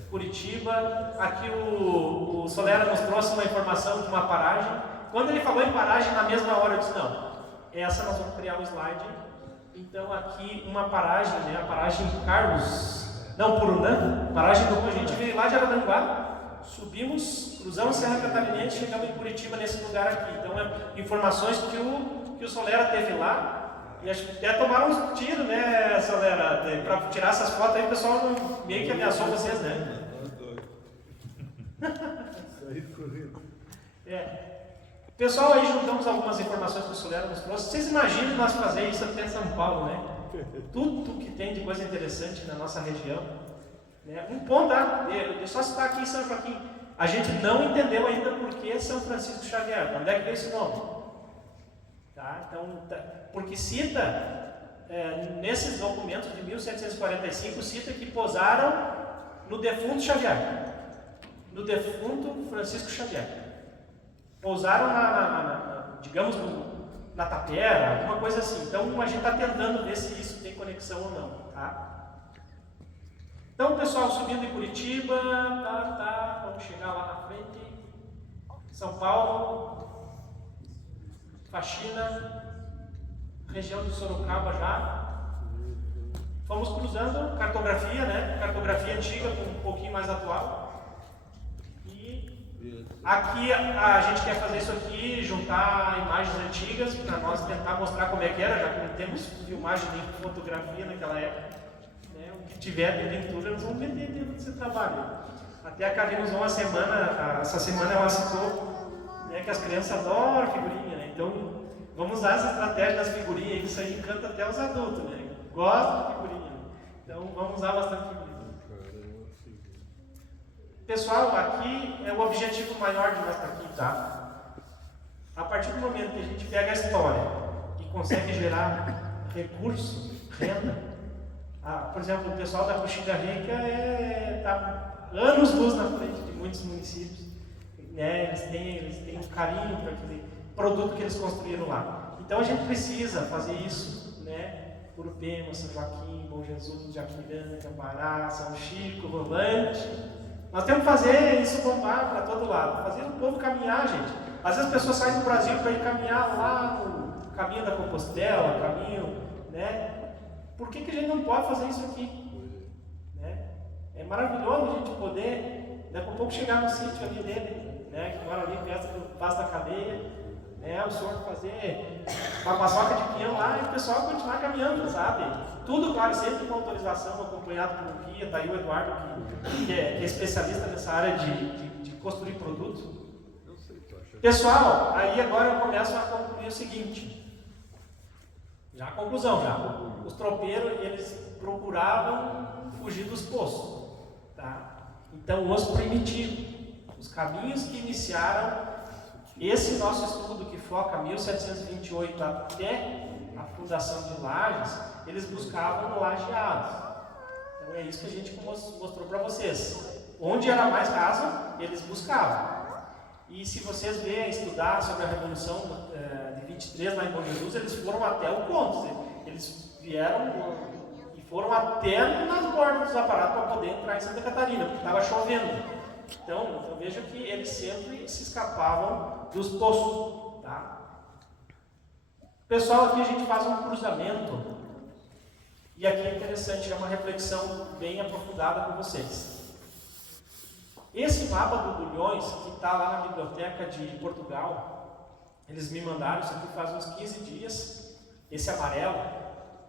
Curitiba. Aqui o Solera nos trouxe uma informação de uma paragem. Quando ele falou em paragem, na mesma hora eu disse, não, essa nós vamos criar um slide. Então aqui uma paragem, né? A paragem Purunã, paragem do a gente veio lá de Araranguá. Subimos, cruzamos a Serra Catarinense, chegamos em Curitiba nesse lugar aqui. Então, informações que o Solera teve lá, e acho que até tomaram uns tiros, né, Solera, para tirar essas fotos aí, o pessoal meio que ameaçou vocês, né? Pessoal, aí juntamos algumas informações que o Solera nos trouxe. Vocês imaginam nós fazer isso até São Paulo, né? Tudo que tem de coisa interessante na nossa região. Um ponto, deixa eu só citar aqui São Joaquim. A gente não entendeu ainda por que São Francisco Xavier. Onde é que veio esse nome? Tá? Então, porque cita, nesses documentos de 1745, cita que posaram no defunto Xavier. No defunto Francisco Xavier. Pousaram digamos, na tapera, alguma coisa assim. Então, a gente está tentando ver se isso tem conexão ou não. Tá? Então, pessoal, subindo em Curitiba, vamos chegar lá na frente, São Paulo, Faxina, região de Sorocaba já. Fomos cruzando, cartografia, né? Cartografia antiga com um pouquinho mais atual. E aqui a gente quer fazer isso aqui, juntar imagens antigas para nós tentar mostrar como é que era, já que não temos filmagem nem fotografia naquela época. Que tiver de leitura, nós vamos vender dentro desse trabalho. Até a Karine usou essa semana ela citou, né, que as crianças adoram figurinha, né? Então vamos usar essa estratégia das figurinhas, que isso aí encanta até os adultos, né? Gostam de figurinha. Então vamos usar bastante figurinha. Pessoal, aqui é o objetivo maior de nós estar aqui, tá? A partir do momento que a gente pega a história e consegue gerar recurso, renda, por exemplo, o pessoal da Coxilha Rica está anos-luz na frente de muitos municípios, né? Eles têm um carinho para aquele produto que eles construíram lá. Então a gente precisa fazer isso, né? Urupema, São Joaquim, Bom Jesus, Jaquirana, Cambará, São Chico, Volante. Nós temos que fazer isso bombar para todo lado, fazer o povo caminhar, gente. Às vezes as pessoas saem do Brasil para ir caminhar lá no caminho da Compostela, caminho, né? Por que a gente não pode fazer isso aqui? Né? É maravilhoso a gente poder, daqui a pouco, chegar no sítio ali dele, né? Que mora ali perto do Passo da Cadeia, né? O senhor fazer uma paçoca de pinhão lá e o pessoal continuar caminhando, sabe? Tudo, claro, sempre com autorização, acompanhado por um guia, tá aí o Eduardo, que é especialista nessa área de construir produto. Pessoal, aí agora eu começo a concluir o seguinte, já a conclusão já, os tropeiros, eles procuravam fugir dos poços, tá? Então os primitivos, os caminhos que iniciaram esse nosso estudo que foca 1728 até a fundação de Lages, eles buscavam lajeados. Então é isso que a gente mostrou para vocês. Onde era mais raso, eles buscavam. E se vocês verem estudar sobre a Revolução de 23 lá em Bom Jesus, eles foram até o Contos. Eles vieram e foram até nas bordas dos aparatos para poder entrar em Santa Catarina, porque estava chovendo. Então, eu vejo que eles sempre se escapavam dos poços. Tá? Pessoal, aqui a gente faz um cruzamento. E aqui é interessante, é uma reflexão bem aprofundada com vocês. Esse mapa do Bulhões, que está lá na biblioteca de Portugal, eles me mandaram isso aqui faz uns 15 dias, esse amarelo,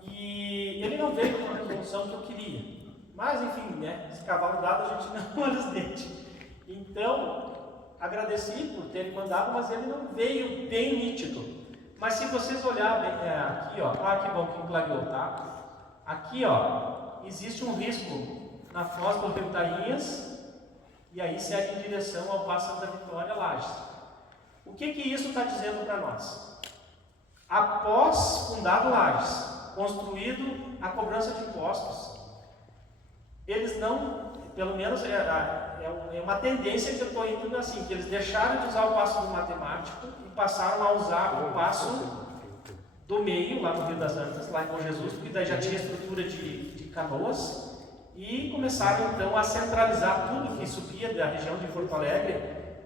e ele não veio com a resolução que eu queria. Mas, enfim, né, esse cavalo dado a gente não olha os dentes. Então, agradeci por terem mandado, mas ele não veio bem nítido. Mas se vocês olharem aqui, ó, que bom que clareou, tá? Aqui, ó, existe um risco na foz do Rio Tainhas, e aí segue em direção ao Passo Santa Vitória, Lages. O que isso está dizendo para nós? Após fundado Lages, construído a cobrança de impostos, eles não, pelo menos é uma tendência que eu estou indo assim, que eles deixaram de usar o passo do matemático e passaram a usar o passo do meio, lá no Rio das Antas, lá em Bom Jesus, porque daí já tinha estrutura de canoas, e começaram então a centralizar tudo que subia da região de Porto Alegre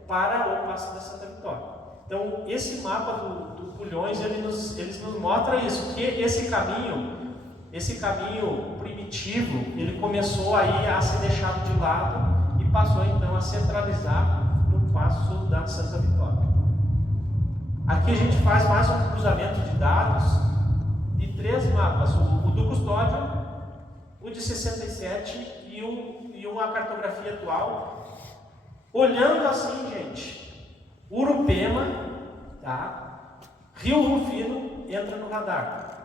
para o Passo da Santa Vitória. Então, esse mapa do Bulhões, ele nos mostra isso, que esse caminho primitivo, ele começou aí a ser deixado de lado e passou então a centralizar no Passo da Santa Vitória. Aqui a gente faz mais um cruzamento de dados de 3 mapas, o do Custódio, o de 67 e uma cartografia atual. Olhando assim, gente, Urupema, tá? Rio Rufino entra no radar.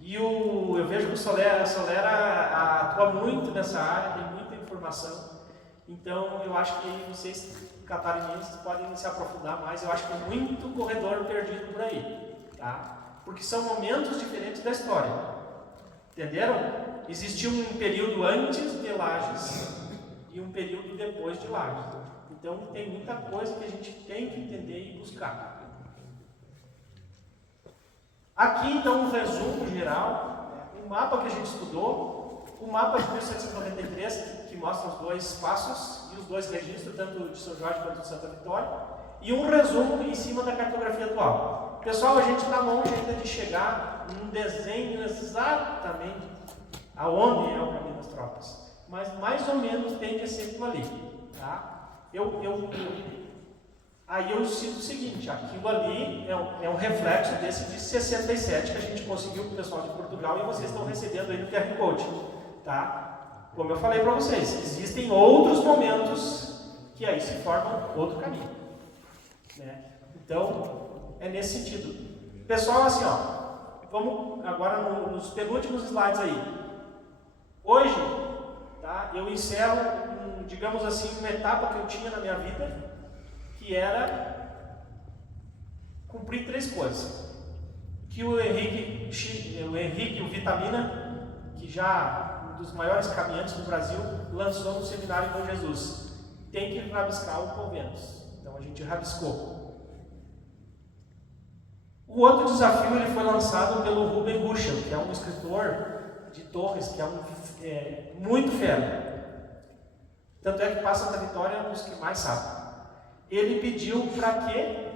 E eu vejo que o Solera atua muito nessa área, tem muita informação. Então, eu acho que vocês, catarinenses, podem se aprofundar mais. Eu acho que tem muito corredor perdido por aí, tá? Porque são momentos diferentes da história. Entenderam? Existiu um período antes de Lages e um período depois de Lages. Então, tem muita coisa que a gente tem que entender e buscar. Aqui, então, um resumo geral, o mapa que a gente estudou, o mapa de 1793, que mostra os 2 passos e os 2 registros, tanto de São Jorge quanto de Santa Vitória, e um resumo em cima da cartografia atual. Pessoal, a gente está longe ainda de chegar num desenho exatamente aonde é o caminho das tropas, mas mais ou menos tende a ser aquilo ali, tá? Aí eu sinto o seguinte, aquilo ali é um reflexo desse de 67 que a gente conseguiu com o pessoal de Portugal e vocês estão recebendo aí no QR Code, tá? Como eu falei para vocês, existem outros momentos que aí se formam outro caminho, né? Então, é nesse sentido. Pessoal, assim, ó, vamos agora nos penúltimos slides aí. Hoje, tá, eu encerro, digamos assim, uma etapa que eu tinha na minha vida, que era cumprir 3 coisas. Que o Henrique, o Vitamina, que já um dos maiores caminhantes do Brasil, lançou no seminário com Jesus. Tem que rabiscar o Conventos. Então a gente rabiscou. O outro desafio ele foi lançado pelo Ruben Ruschel, que é um escritor de Torres, que é muito fera. Tanto é que Passo Santa Vitória é um dos que mais sabe. Ele pediu para que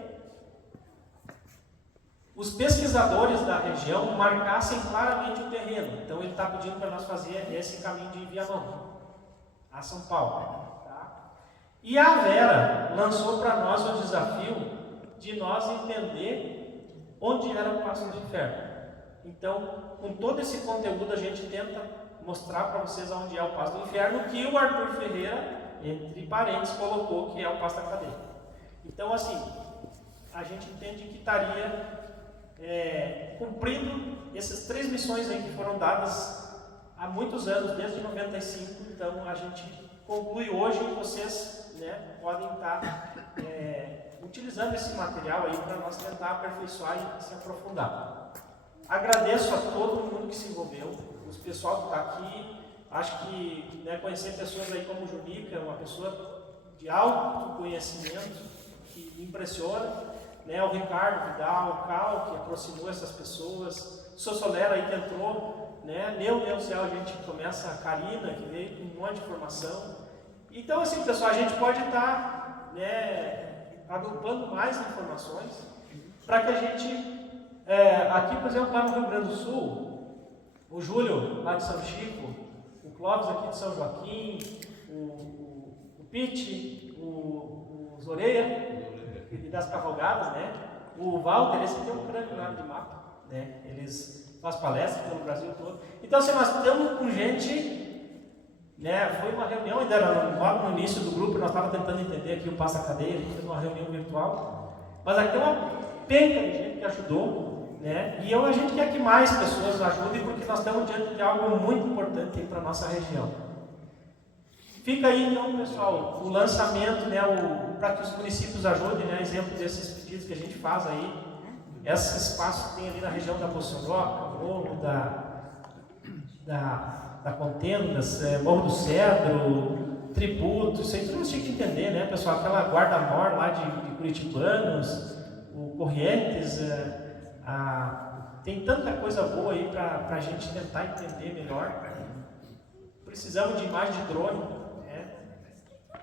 os pesquisadores da região marcassem claramente o terreno. Então ele está pedindo para nós fazer esse caminho de Viamão a São Paulo. Tá? E a Vera lançou para nós o desafio de nós entender onde era o Passo do Inferno. Então, com todo esse conteúdo, a gente tenta mostrar para vocês onde é o Passo do Inferno, que o Arthur Ferreira, entre parênteses, colocou que é o Passo da Cadeia. Então, assim, a gente entende que estaria cumprindo essas 3 missões aí que foram dadas há muitos anos, desde 95. Então, a gente conclui hoje e vocês, né, podem estar utilizando esse material aí para nós tentar aperfeiçoar e se aprofundar. Agradeço a todo mundo que se envolveu, os pessoal que está aqui. Acho que, né, conhecer pessoas aí como o Junica, uma pessoa de alto conhecimento, que impressiona, né, o Ricardo Vidal, o Cal, que aproximou essas pessoas, o Sossolera aí que entrou, né, Meu Deus do céu, a gente começa, a Karina, que veio com um monte de informação. Então, assim, pessoal, a gente pode estar, né, agrupando mais informações para que a gente, aqui, por exemplo, lá no Rio Grande do Sul, o Júlio, lá de São Chico, o Clóvis aqui de São Joaquim, o Pete, o Zoreia, das Cavalgadas, né? O Walter, esse aqui é um grande nome de mapa, né? Eles fazem palestras pelo Brasil todo. Então, assim, nós estamos com gente, né? Foi uma reunião, ainda era logo no início do grupo, nós estávamos tentando entender aqui o Passo da Cadeia, a gente fez uma reunião virtual, mas aqui tem uma penca de gente que ajudou, né? E a gente quer que mais pessoas ajudem, porque nós estamos diante de algo muito importante para a nossa região. Fica aí, então, pessoal, o lançamento, né, para que os municípios ajudem, né, exemplo desses pedidos que a gente faz aí. Esse espaço que tem ali na região da Bossoroca, Morro da Contendas, Morro do Cedro, Tributo, isso aí tudo você tinha que entender, né, pessoal? Aquela guarda-mor lá de Curitibanos, o Corrientes, tem tanta coisa boa aí para a gente tentar entender melhor. Precisamos de imagem de drone.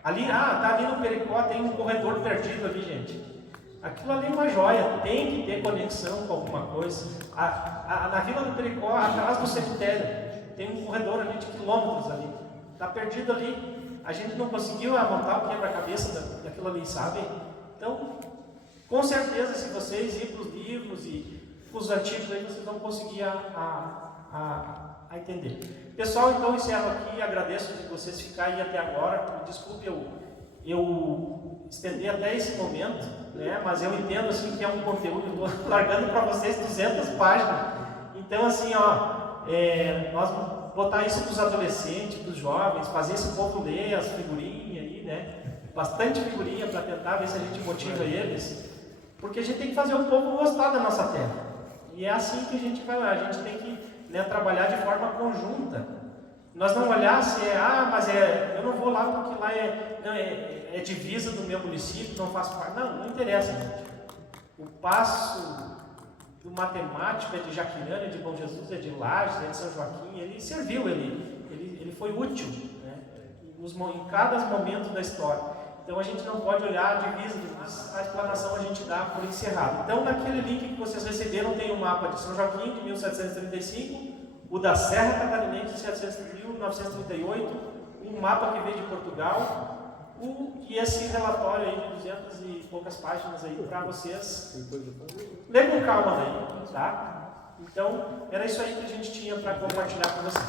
Ali, tá ali no Pericó, tem um corredor perdido ali, gente. Aquilo ali é uma joia, tem que ter conexão com alguma coisa. Na Vila do Pericó, atrás do cemitério, tem um corredor ali de quilômetros ali. Está perdido ali. A gente não conseguiu montar o quebra-cabeça daquilo ali, sabe? Então, com certeza, se vocês irem para os livros e os artigos aí, vocês vão conseguir a entender. Pessoal, então encerro aqui, agradeço de vocês ficarem até agora. Desculpe eu estender até esse momento, né? Mas eu entendo assim que é um conteúdo, estou largando para vocês 200 páginas. Então, assim, nós vamos botar isso para os adolescentes, para os jovens, fazer esse povo ler as figurinhas aí, né? Bastante figurinha para tentar ver se a gente motiva eles, porque a gente tem que fazer o povo gostar da nossa terra. E é assim que a gente vai lá, a gente tem que, né, trabalhar de forma conjunta. Nós não olhar se mas eu não vou lá porque lá é divisa do meu município, não faço parte. Não interessa, gente. O Passo do matemático é de Jaquirânia, é de Bom Jesus, é de Lages, é de São Joaquim. Ele serviu, ele foi útil, né, em cada momento da história. Então a gente não pode olhar a divisa, mas a explanação a gente dá por encerrado. Então, naquele link que vocês receberam, tem o mapa de São Joaquim de 1735, o da Serra Catarinense de 1938, um mapa que veio de Portugal, e esse relatório aí de 200 e poucas páginas aí para vocês. Lê com calma daí, tá? Então, era isso aí que a gente tinha para compartilhar com vocês.